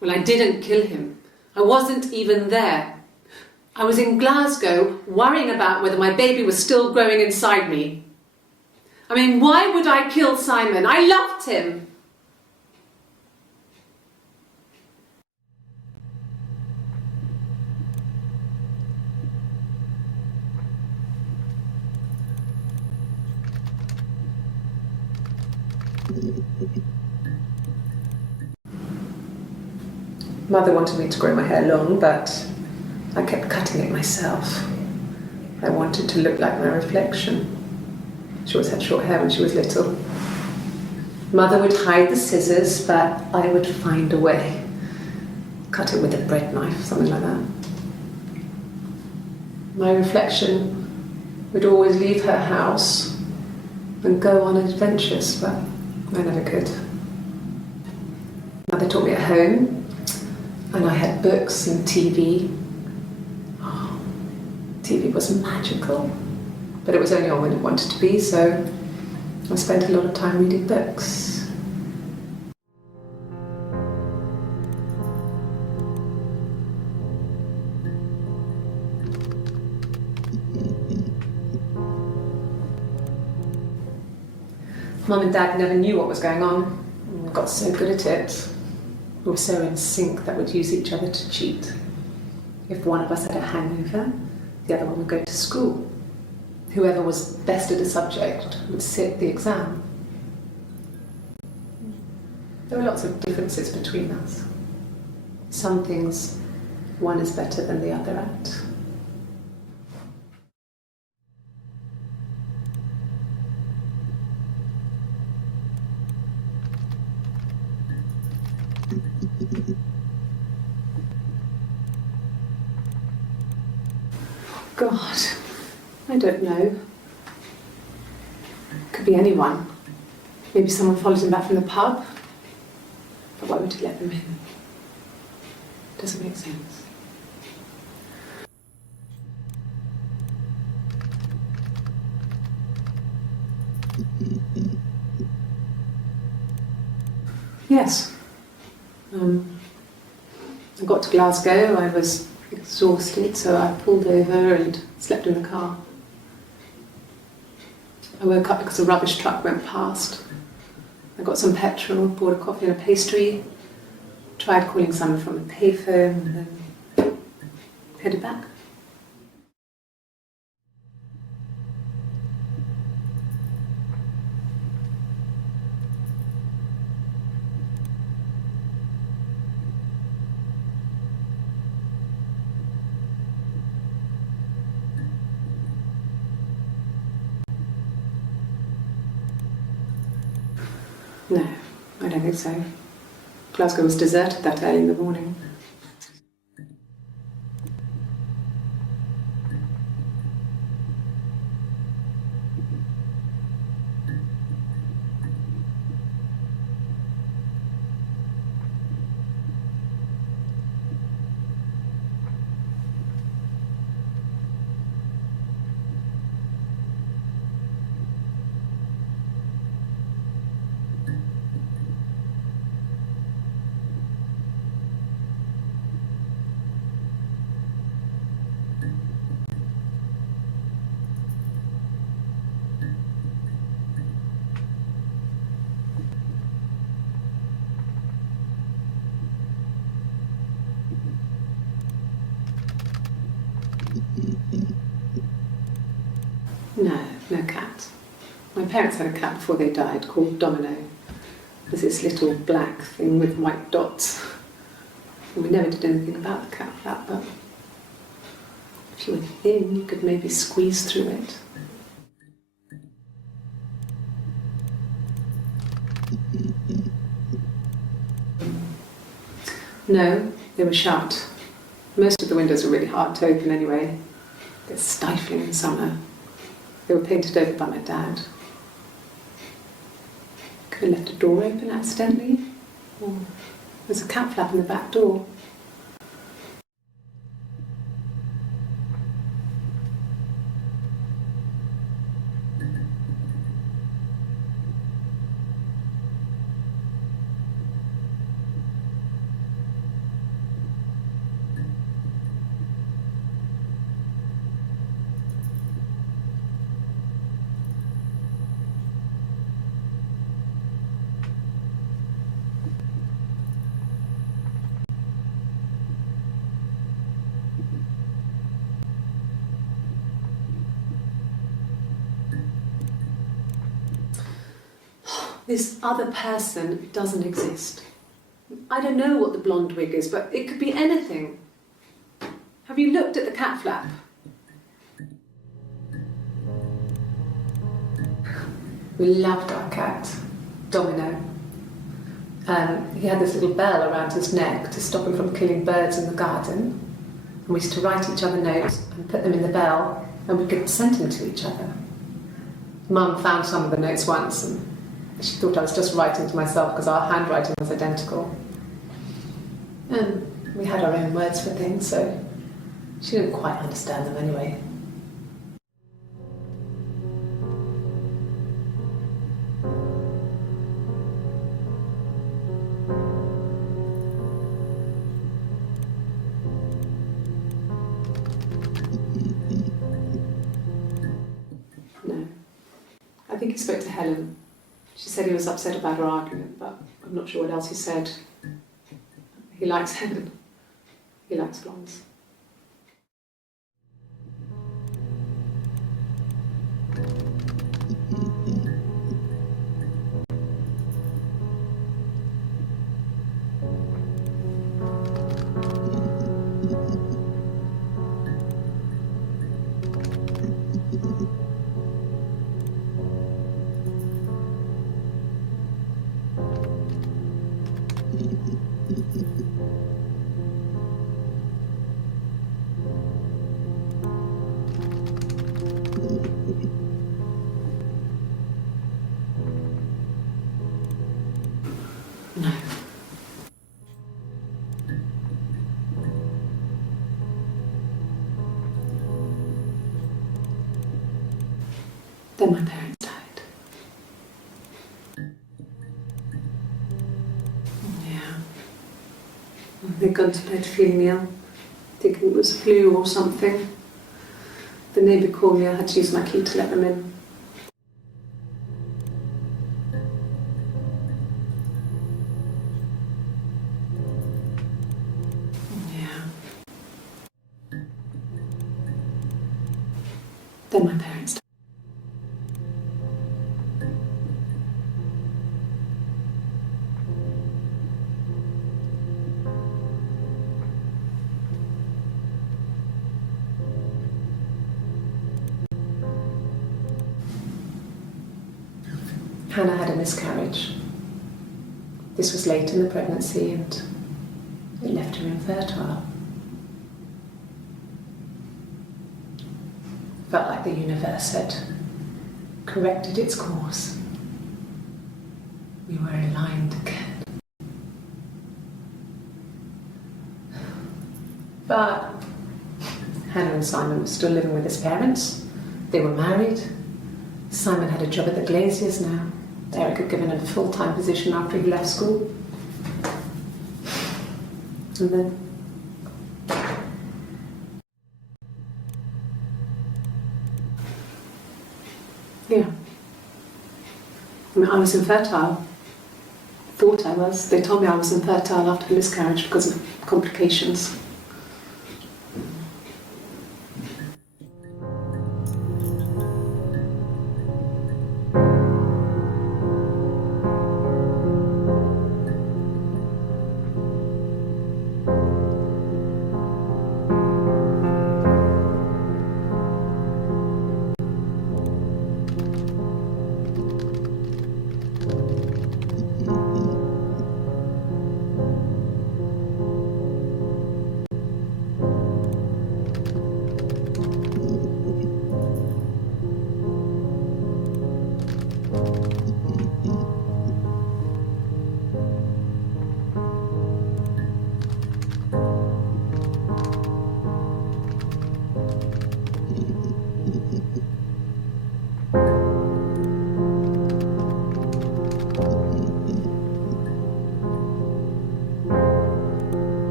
Well, I didn't kill him. I wasn't even there. I was in Glasgow worrying about whether my baby was still growing inside me. I mean, why would I kill Simon? I loved him. Mother wanted me to grow my hair long, but I kept cutting it myself. I wanted to look like my reflection. She always had short hair when she was little. Mother would hide the scissors, but I would find a way. Cut it with a bread knife, something like that. My reflection would always leave her house and go on adventures, but I never could. Mother taught me at home, and I had books and TV. Oh, TV was magical, but it was only on when it wanted to be, so I spent a lot of time reading books. Mum and Dad never knew what was going on. We got so good at it. We were so in sync that we'd use each other to cheat. If one of us had a hangover, the other one would go to school. Whoever was best at a subject would sit the exam. There were lots of differences between us. Some things one is better than the other at. God, I don't know. Could be anyone. Maybe someone followed him back from the pub. But why would he let them in? Doesn't make sense. Yes. I got to Glasgow, I was exhausted, so I pulled over and slept in the car. I woke up because a rubbish truck went past. I got some petrol, bought a coffee and a pastry, tried calling someone from a payphone, and then headed back. No, I don't think so. Glasgow was deserted that early in the morning. No, no cat. My parents had a cat before they died called Domino. It was this little black thing with white dots. And we never did anything about the cat flap, but if you were thin, you could maybe squeeze through it. No, they were shut. Most of the windows were really hard to open anyway. They're stifling in summer. They were painted over by my dad. Could have left a door open accidentally. Or there's a cat flap in the back door. This other person doesn't exist. I don't know what the blonde wig is, but it could be anything. Have you looked at the cat flap? We loved our cat, Domino. He had this little bell around his neck to stop him from killing birds in the garden. And we used to write each other notes and put them in the bell, and we could send them to each other. Mum found some of the notes once, and she thought I was just writing to myself because our handwriting was identical. And we had our own words for things, so she didn't quite understand them anyway. No. I think he spoke to Helen. She said he was upset about her argument, but I'm not sure what else he said. He likes Helen. He likes blondes. No. Then my parents died. Yeah. They'd gone to bed feeling ill, thinking it was flu or something. The neighbour called me, I had to use my key to let them in. Then my parents died. Hannah had a miscarriage. This was late in the pregnancy and it left her infertile. Felt like the universe had corrected its course. We were aligned again. But Hannah and Simon were still living with his parents. They were married. Simon had a job at the Glaziers now. Eric had given him a full-time position after he left school. And then yeah. I mean, I was infertile. Thought I was. They told me I was infertile after the miscarriage because of complications.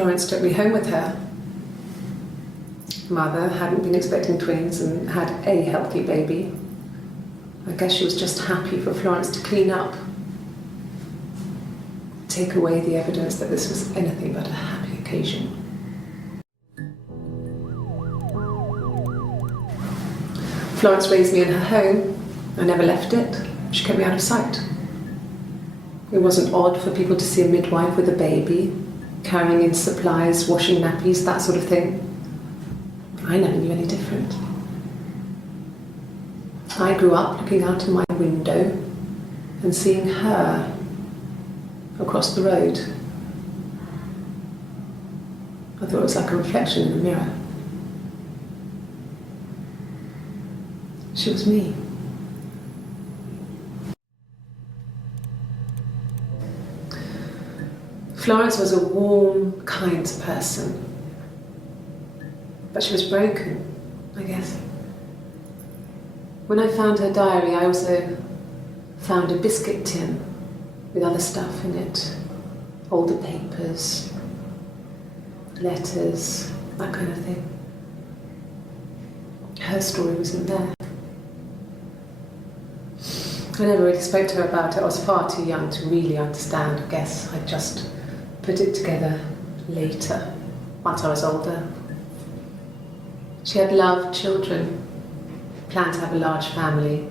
Florence took me home with her. Mother hadn't been expecting twins and had a healthy baby. I guess she was just happy for Florence to clean up, take away the evidence that this was anything but a happy occasion. Florence raised me in her home. I never left it. She kept me out of sight. It wasn't odd for people to see a midwife with a baby, carrying in supplies, washing nappies, that sort of thing. I never knew any different. I grew up looking out of my window and seeing her across the road. I thought it was like a reflection in the mirror. She was me. Florence was a warm, kind person, but she was broken, I guess. When I found her diary, I also found a biscuit tin with other stuff in it, older papers, letters, that kind of thing. Her story wasn't there. I never really spoke to her about it. I was far too young to really understand, I guess. I just put it together later, once I was older. She had loved children, planned to have a large family,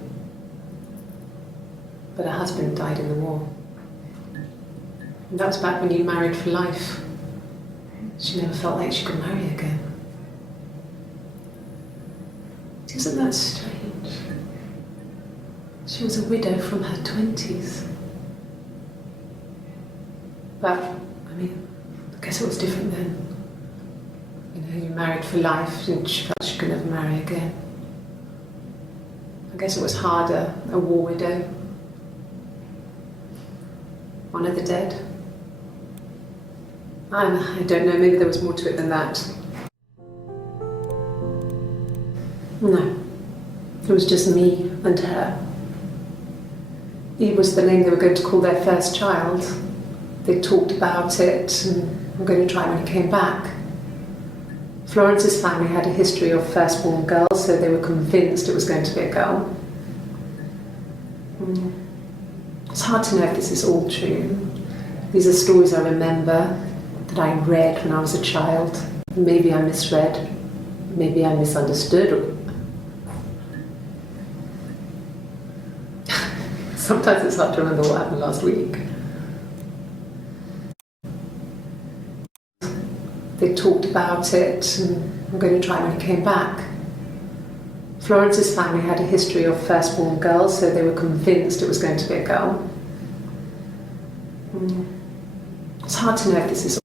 but her husband died in the war. And that was back when you married for life. She never felt like she could marry again. Isn't that strange? She was a widow from her 20s. But, I mean, I guess it was different then. You know, you married for life and she felt she could never marry again. I guess it was harder, a war widow. Honor the dead. I don't know, maybe there was more to it than that. No, it was just me and her. Eve was the name they were going to call their first child. They talked about it and were going to try when he came back. Florence's family had a history of firstborn girls, so they were convinced it was going to be a girl. It's hard to know if this is all true. These are stories I remember, that I read when I was a child. Maybe I misread, maybe I misunderstood. Sometimes it's hard to remember what happened last week. They talked about it and were going to try when he came back. Florence's family had a history of firstborn girls, so they were convinced it was going to be a girl. It's hard to know if this is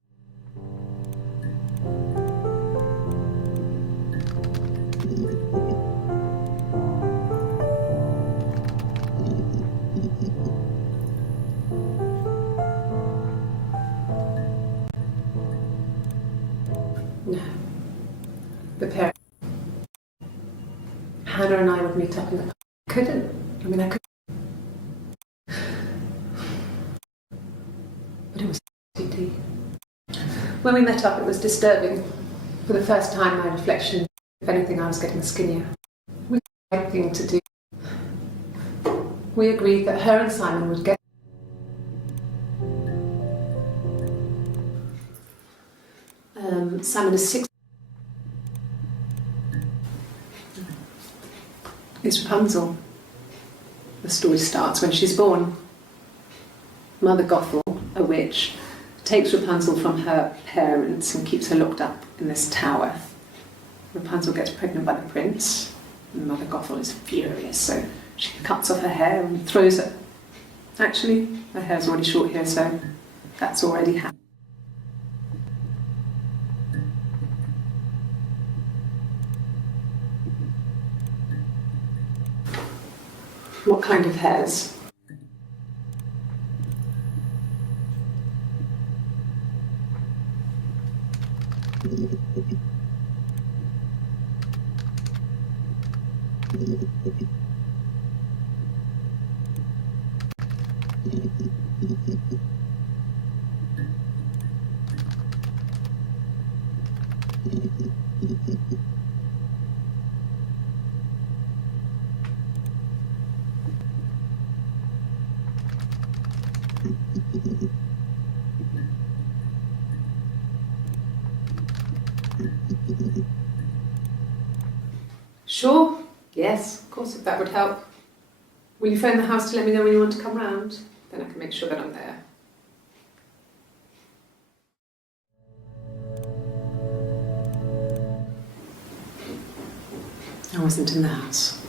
no. The parents. Hannah and I would meet up in the park. I couldn't. But it was deep. When we met up, it was disturbing. For the first time, my reflection, if anything, I was getting skinnier. We had the right thing to do. We agreed that her and Simon would get Simon is 6. It's Rapunzel. The story starts when she's born. Mother Gothel, a witch, takes Rapunzel from her parents and keeps her locked up in this tower. Rapunzel gets pregnant by the prince, and Mother Gothel is furious, so she cuts off her hair and throws it. Actually, her hair's already short here, so that's already happened. What kind of hairs? Sure? Yes, of course, if that would help. Will you phone the house to let me know when you want to come round? Then I can make sure that I'm there. I wasn't in the house.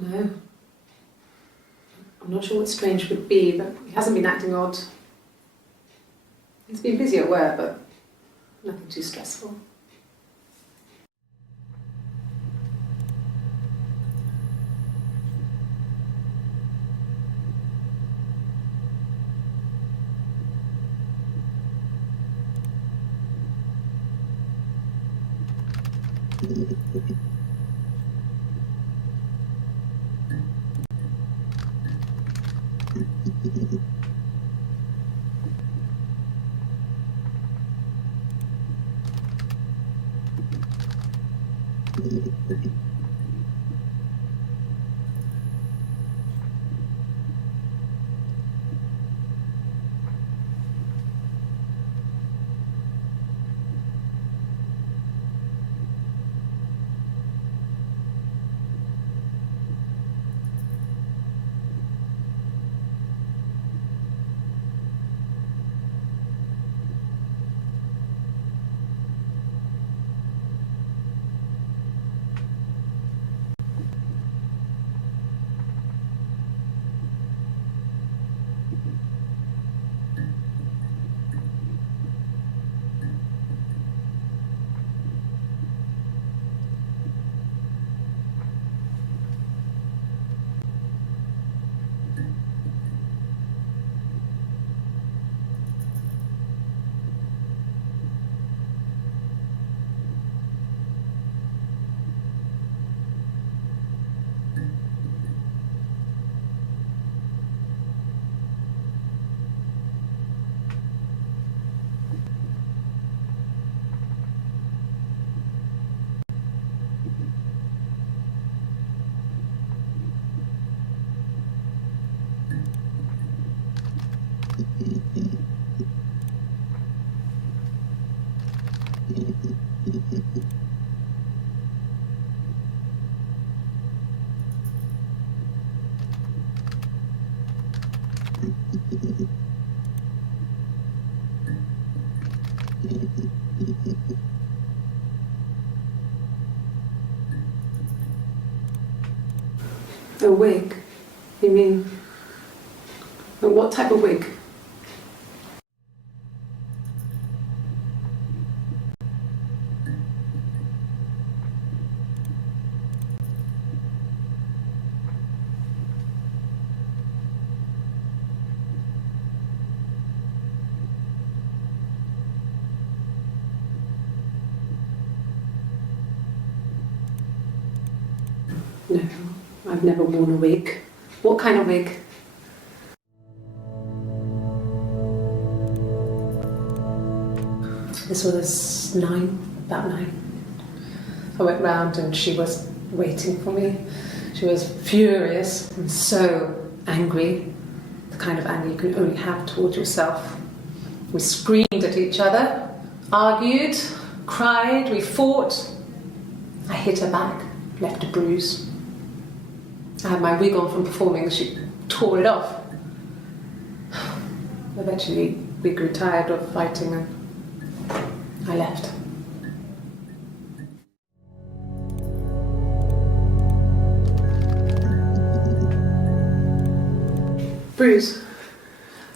No. I'm not sure what strange would be, but he hasn't been acting odd. He's been busy at work, but nothing too stressful. A wig? You mean... what type of wig? No, I've never worn a wig. What kind of wig? This was about 9. I went round and she was waiting for me. She was furious and so angry, the kind of anger you can only have towards yourself. We screamed at each other, argued, cried, we fought. I hit her back, left a bruise. I had my wig on from performing, she tore it off. Eventually, we grew tired of fighting and I left. Bruise?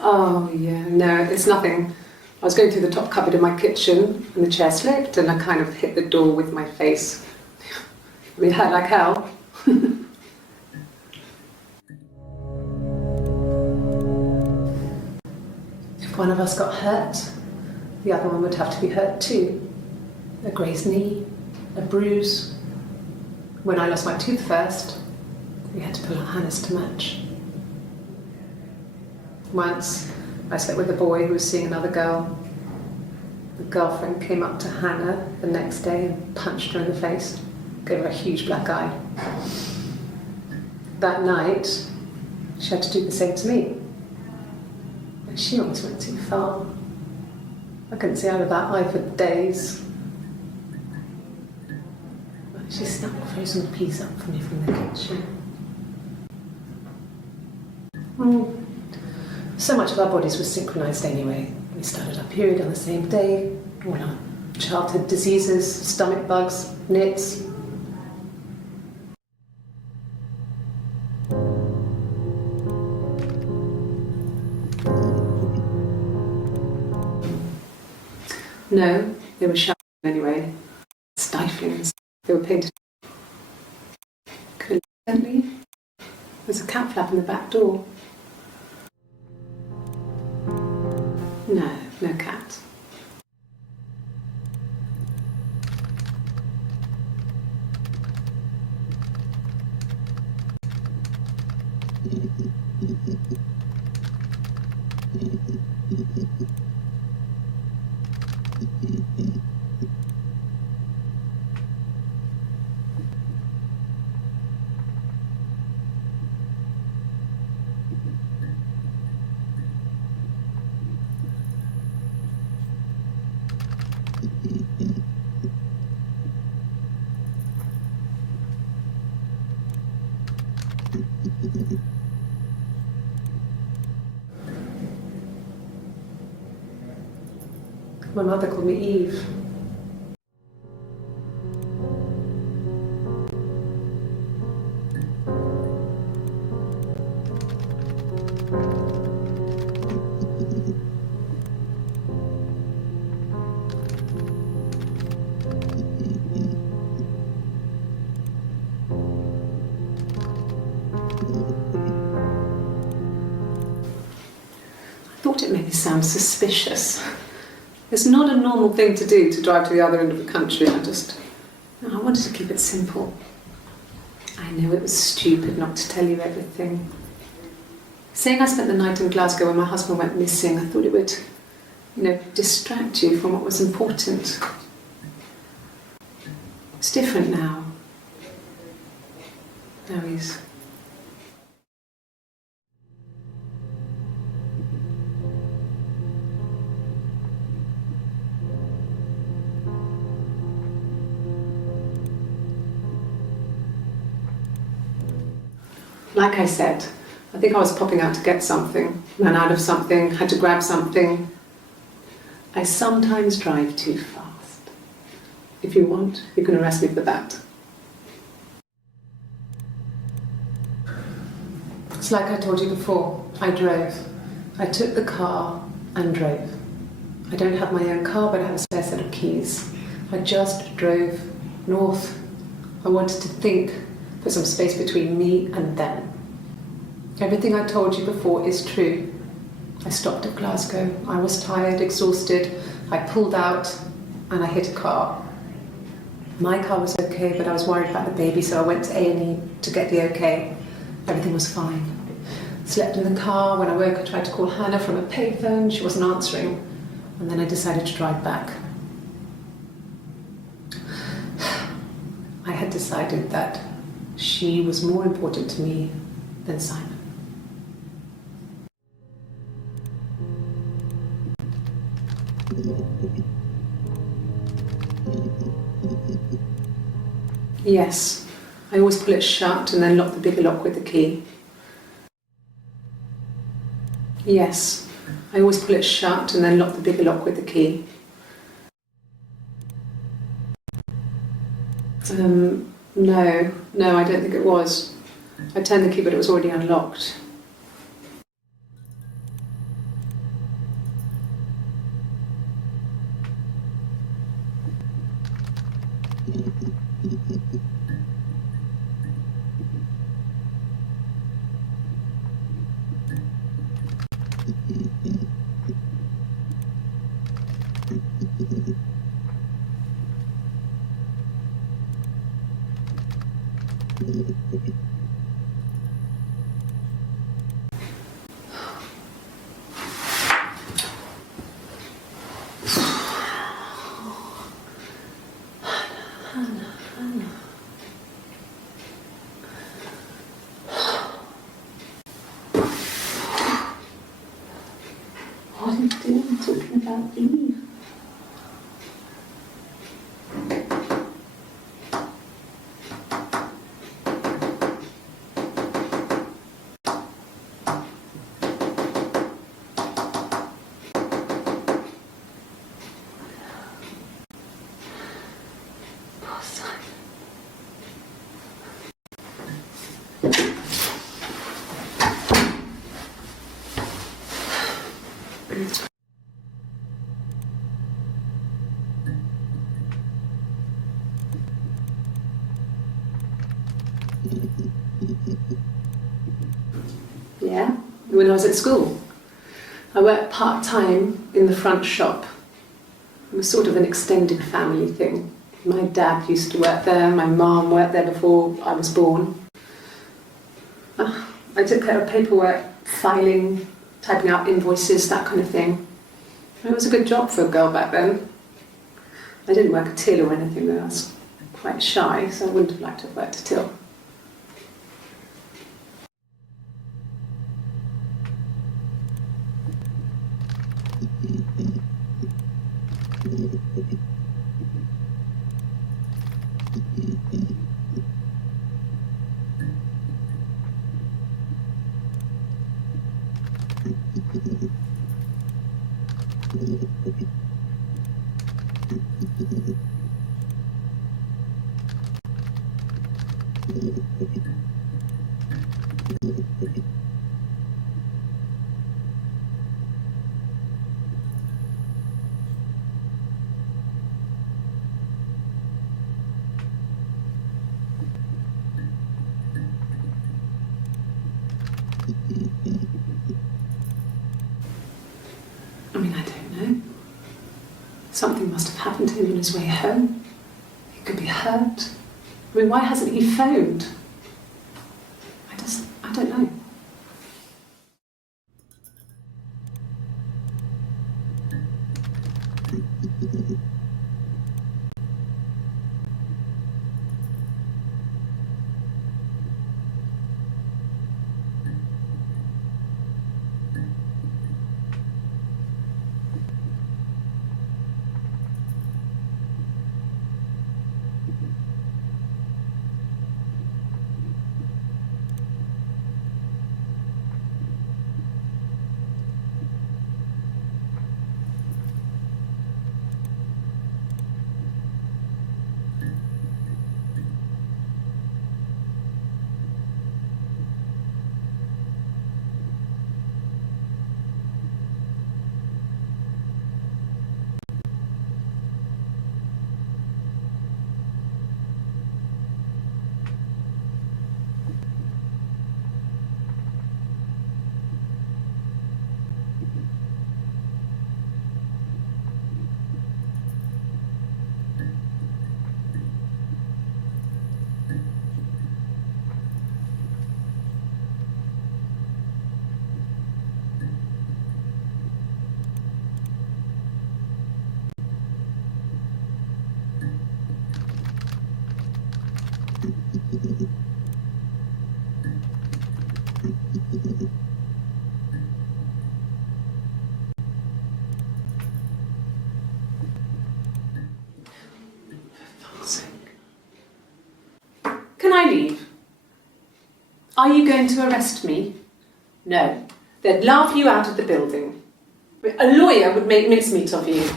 Oh yeah, no, it's nothing. I was going through the top cupboard in my kitchen and the chair slipped and I kind of hit the door with my face. I mean, it hurt like hell. If one of us got hurt, the other one would have to be hurt too. A grazed knee, a bruise. When I lost my tooth first, we had to pull out Hannah's to match. Once, I slept with a boy who was seeing another girl. The girlfriend came up to Hannah the next day and punched her in the face, gave her a huge black eye. That night, she had to do the same to me. But she almost went too far. I couldn't see out of that eye for days. But she snapped a frozen piece up for me from the kitchen. So much of our bodies was synchronised anyway. We started our period on the same day, all our childhood diseases, stomach bugs, nits. No, they were shut anyway. Stifling. They were painted. Coincidentally, there's a cat flap in the back door. No, no cat. My mother called me Eve. I thought it made me sound suspicious. It's not a normal thing to do, to drive to the other end of the country. I wanted to keep it simple. I knew it was stupid not to tell you everything. Saying I spent the night in Glasgow when my husband went missing, I thought it would, distract you from what was important. It's different now. Now he's... Like I said, I think I was popping out to get something, ran out of something, had to grab something. I sometimes drive too fast. If you want, you can arrest me for that. It's like I told you before, I drove. I took the car and drove. I don't have my own car, but I have a spare set of keys. I just drove north. I wanted to think, put some space between me and them. Everything I told you before is true. I stopped at Glasgow. I was tired, exhausted. I pulled out and I hit a car. My car was okay, but I was worried about the baby, so I went to A&E to get the okay. Everything was fine. Slept in the car. When I woke, I tried to call Hannah from a payphone. She wasn't answering. And then I decided to drive back. I had decided that she was more important to me than Simon. Yes, I always pull it shut and then lock the bigger lock with the key. Yes, I always pull it shut and then lock the bigger lock with the key. No, I don't think it was. I turned the key, but it was already unlocked. What are you doing talking about Eve? Poor Simon. Yeah, when I was at school. I worked part-time in the front shop. It was sort of an extended family thing. My dad used to work there, my mum worked there before I was born. I took care of paperwork, filing, typing out invoices, that kind of thing. It was a good job for a girl back then. I didn't work a till or anything though. I was quite shy, so I wouldn't have liked to have worked a till. I mean, I don't know. Something must have happened to him on his way home. He could be hurt. I mean, why hasn't he phoned? I don't know. Can I leave? Are you going to arrest me? No. They'd laugh you out of the building. A lawyer would make mincemeat of you.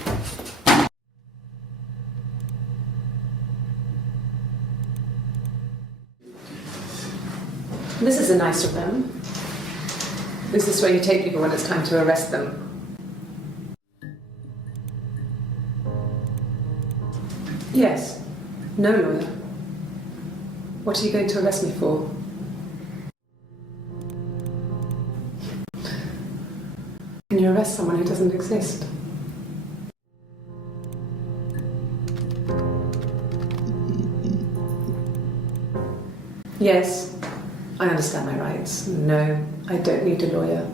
This is a nice of them. This is where you take people when it's time to arrest them. Yes. No lawyer. What are you going to arrest me for? Can you arrest someone who doesn't exist? Yes, I understand my rights. No, I don't need a lawyer.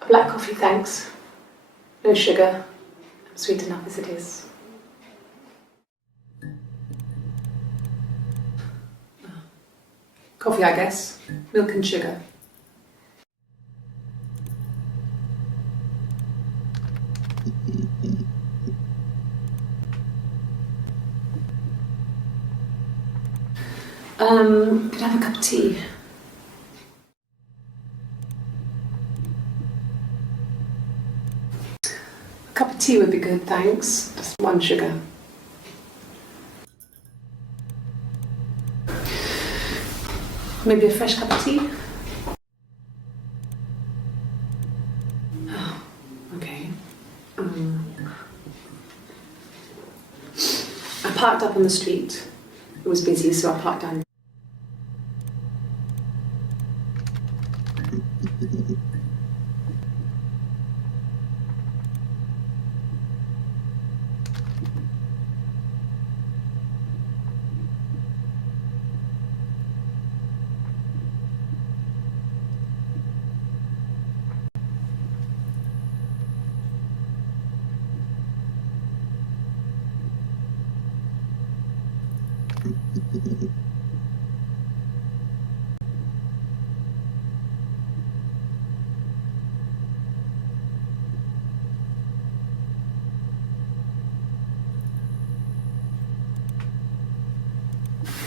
A black coffee, thanks. No sugar. I'm sweet enough as it is. Coffee, I guess. Milk and sugar. Could I have a cup of tea? A cup of tea would be good, thanks. Just one sugar. Maybe a fresh cup of tea? Oh, okay. I parked up on the street. It was busy, so I parked down.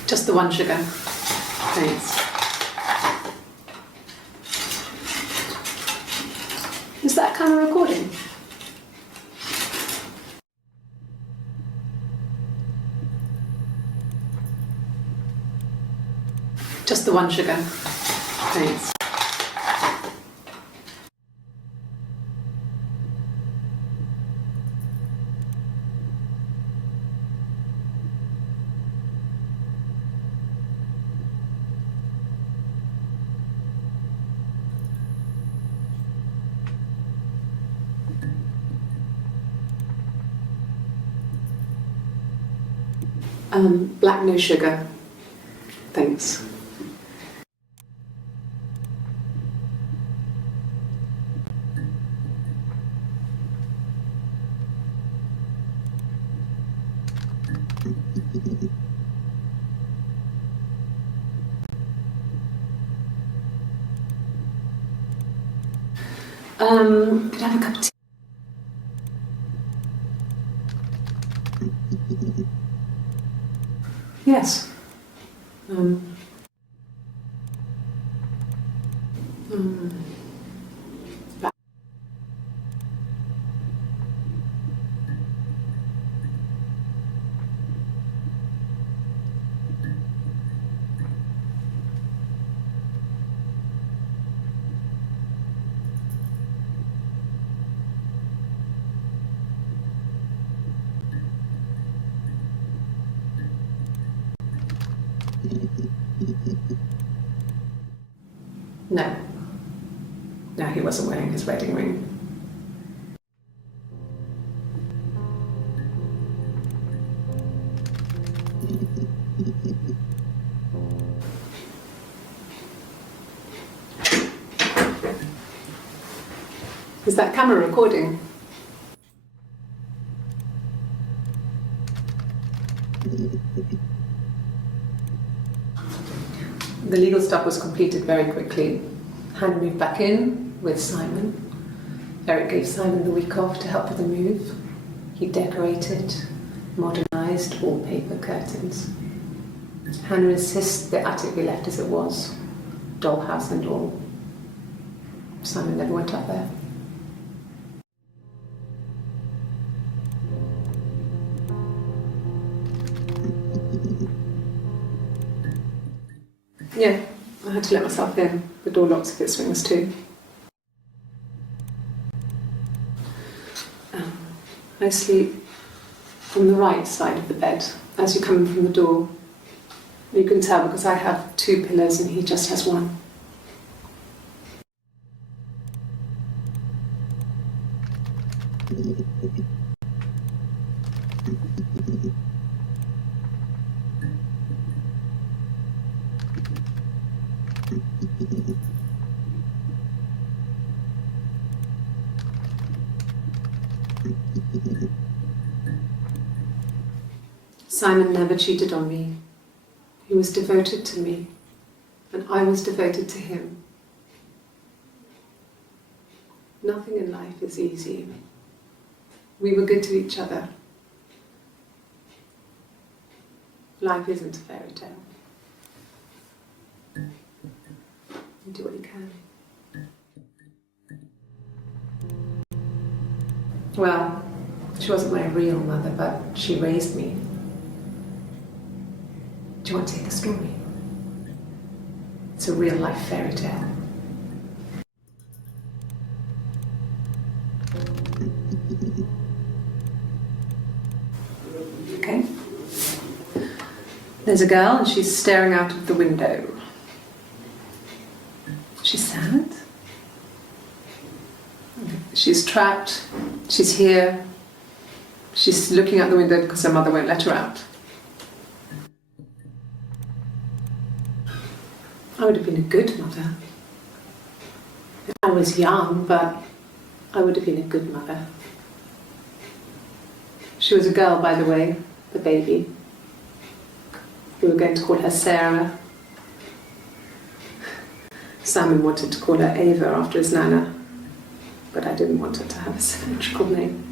Just the one sugar. Thanks. Is that camera recording? Just the one sugar. Thanks. Black, no sugar. Thanks. Could I have a cup of tea? Yes. No. No, he wasn't wearing his wedding ring. Is that camera recording? The legal stuff was completed very quickly. Hannah moved back in with Simon. Eric gave Simon the week off to help with the move. He decorated, modernised wallpaper, curtains. Hannah insists the attic be left as it was, dollhouse and all. Simon never went up there. Yeah, I had to let myself in. The door locks if it swings too. I sleep on the right side of the bed as you come in from the door. You can tell because I have 2 pillows and he just has 1. Simon never cheated on me. He was devoted to me, and I was devoted to him. Nothing in life is easy. We were good to each other. Life isn't a fairy tale. You do what you can. Well, she wasn't my real mother, but she raised me. Do you want to hear the story? It's a real life fairy tale. Okay. There's a girl and she's staring out of the window. She's sad. She's trapped. She's here. She's looking out the window because her mother won't let her out. I would have been a good mother. I was young, but I would have been a good mother. She was a girl, by the way, the baby. We were going to call her Sarah. Simon wanted to call her Ava after his nana, but I didn't want her to have a symmetrical name.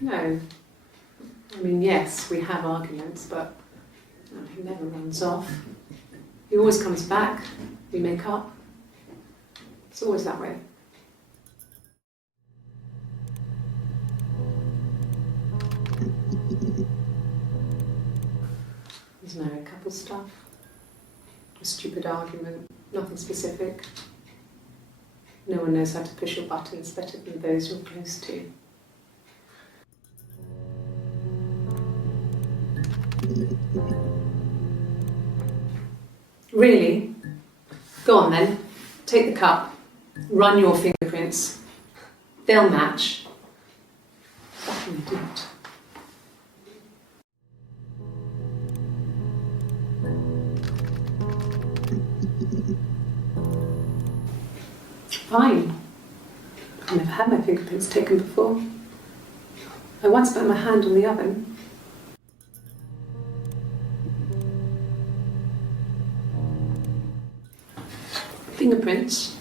No. I mean, yes, we have arguments, but no, he never runs off. He always comes back. We make up. It's always that way. There's married couple stuff. A stupid argument. Nothing specific. No one knows how to push your buttons better than those you're close to. Really? Go on then. Take the cup. Run your fingerprints. They'll match. How can you do it? Fine. I've never had my fingerprints taken before. I once put my hand on the oven. Fingerprints.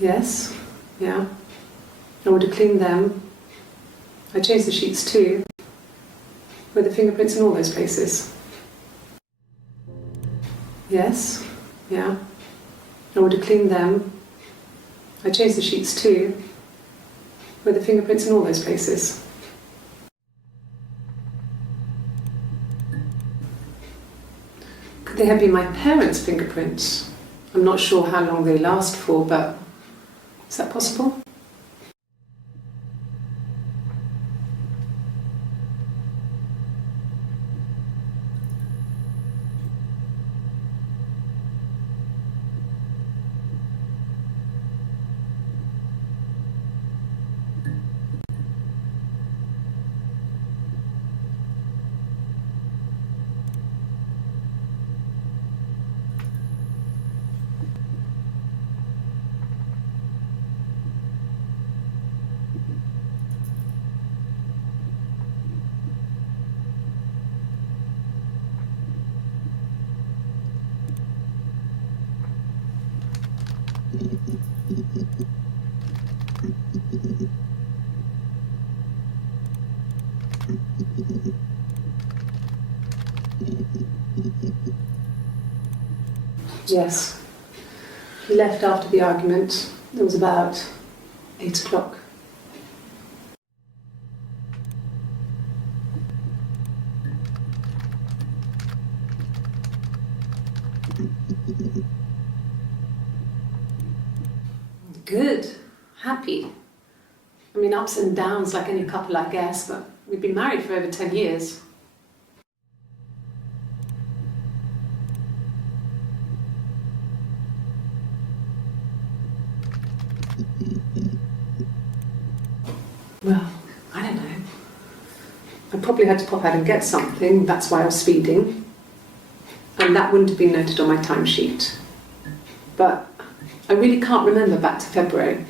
Yes, yeah. I would have cleaned them. I changed the sheets too. Were the fingerprints in all those places? Yes, yeah. I would have cleaned them. I changed the sheets too. Were the fingerprints in all those places? They had been my parents' fingerprints. I'm not sure how long they last for, but is that possible? Yes. He left after the argument. It was about 8 o'clock. Good. Happy. I mean, ups and downs like any couple, I guess, but we've been married for over 10 years. Well, I don't know. I probably had to pop out and get something, that's why I was speeding. And that wouldn't have been noted on my timesheet. But I really can't remember back to February.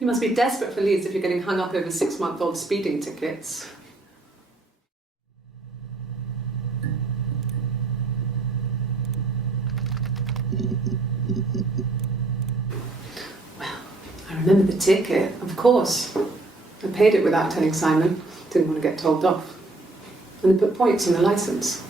You must be desperate for leads if you're getting hung up over 6-month-old speeding tickets. Well, I remember the ticket, of course. I paid it without telling Simon. Didn't want to get told off. And they put points on the licence.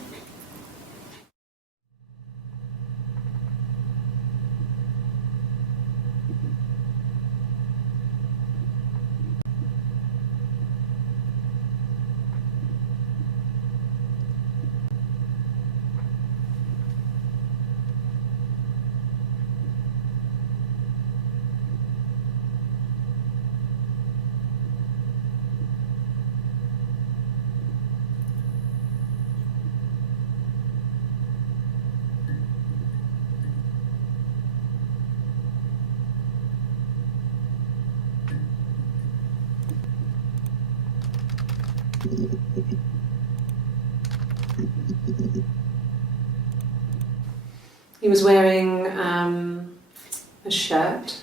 He was wearing a shirt,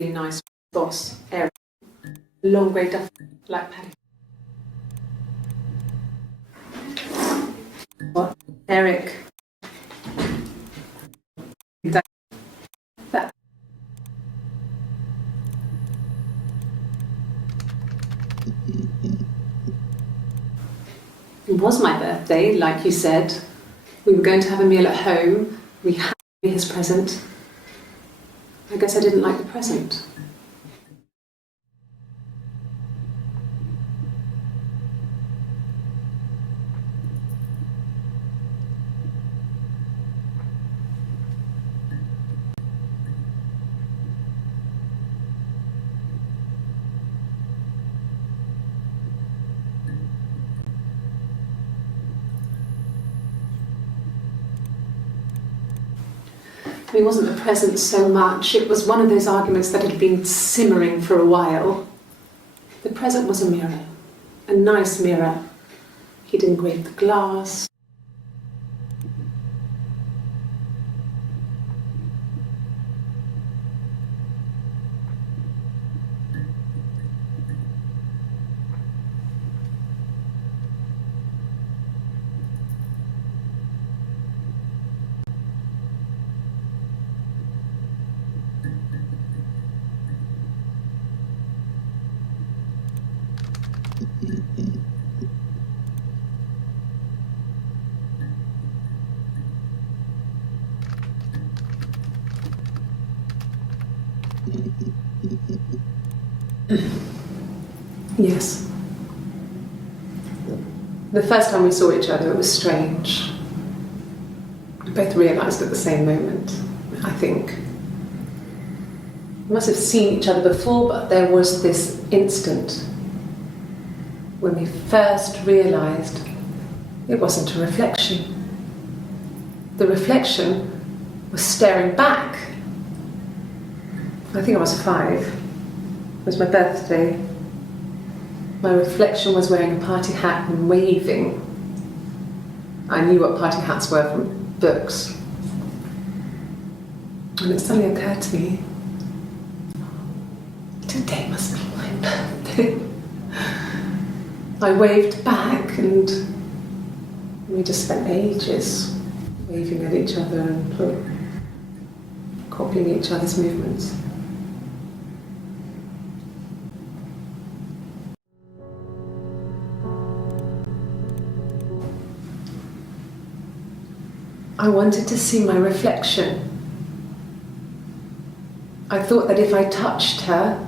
really nice boss, Eric, long grey duff, black paddy. What? Eric. That. It was my birthday, like you said. We were going to have a meal at home. We had to be his present. I guess I didn't like the present. It wasn't the present so much, it was one of those arguments that had been simmering for a while. The present was a mirror, a nice mirror. He'd engraved the glass. Yes. The first time we saw each other, it was strange. We both realised at the same moment, I think. We must have seen each other before, but there was this instant when we first realised it wasn't a reflection. The reflection was staring back. I think I was 5. It was my birthday. My reflection was wearing a party hat and waving. I knew what party hats were from books. And it suddenly occurred to me, today must be my birthday. I waved back and we just spent ages waving at each other and copying each other's movements. I wanted to see my reflection. I thought that if I touched her,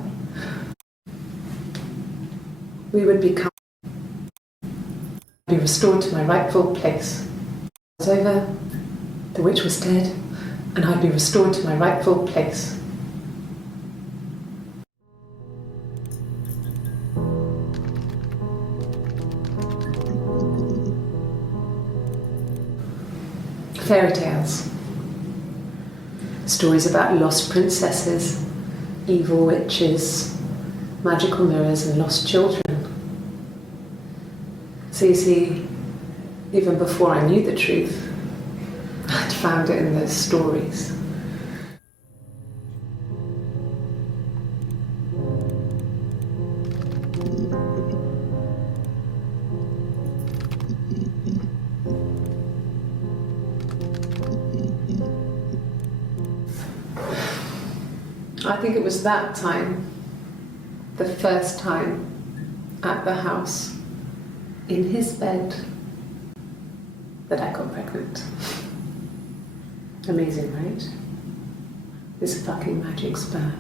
we would be restored to my rightful place. It was over, the witch was dead, and I'd be restored to my rightful place. Fairy tales. Stories about lost princesses, evil witches, magical mirrors and lost children. So you see, even before I knew the truth, I'd found it in those stories. I think it was that time, the first time at the house, in his bed, that I got pregnant. Amazing, right? This fucking magic sperm.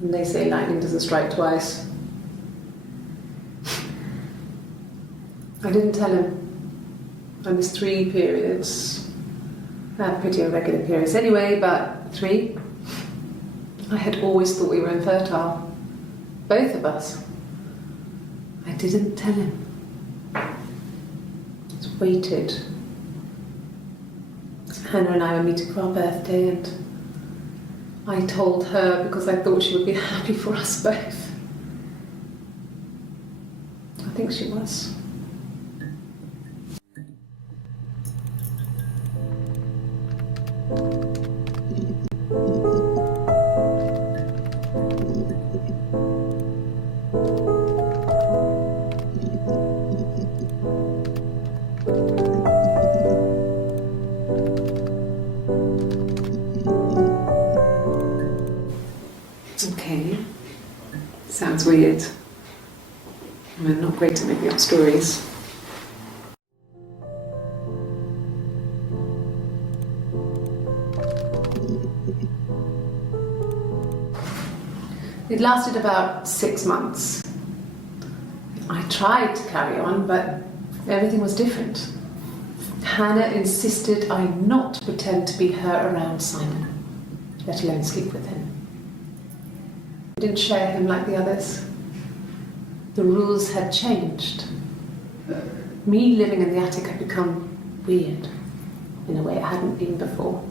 And they say lightning doesn't strike twice. I didn't tell him. I missed 3 periods. I had pretty irregular periods anyway, but 3. I had always thought we were infertile. Both of us. I didn't tell him. Just waited. Hannah and I were meeting for our birthday and I told her because I thought she would be happy for us both. I think she was. Okay, sounds weird. I'm not great at making up stories. It lasted about 6 months. I tried to carry on, but everything was different. Hannah insisted I not pretend to be her around Simon, let alone sleep with him. I didn't share him like the others. The rules had changed. Me living in the attic had become weird in a way it hadn't been before.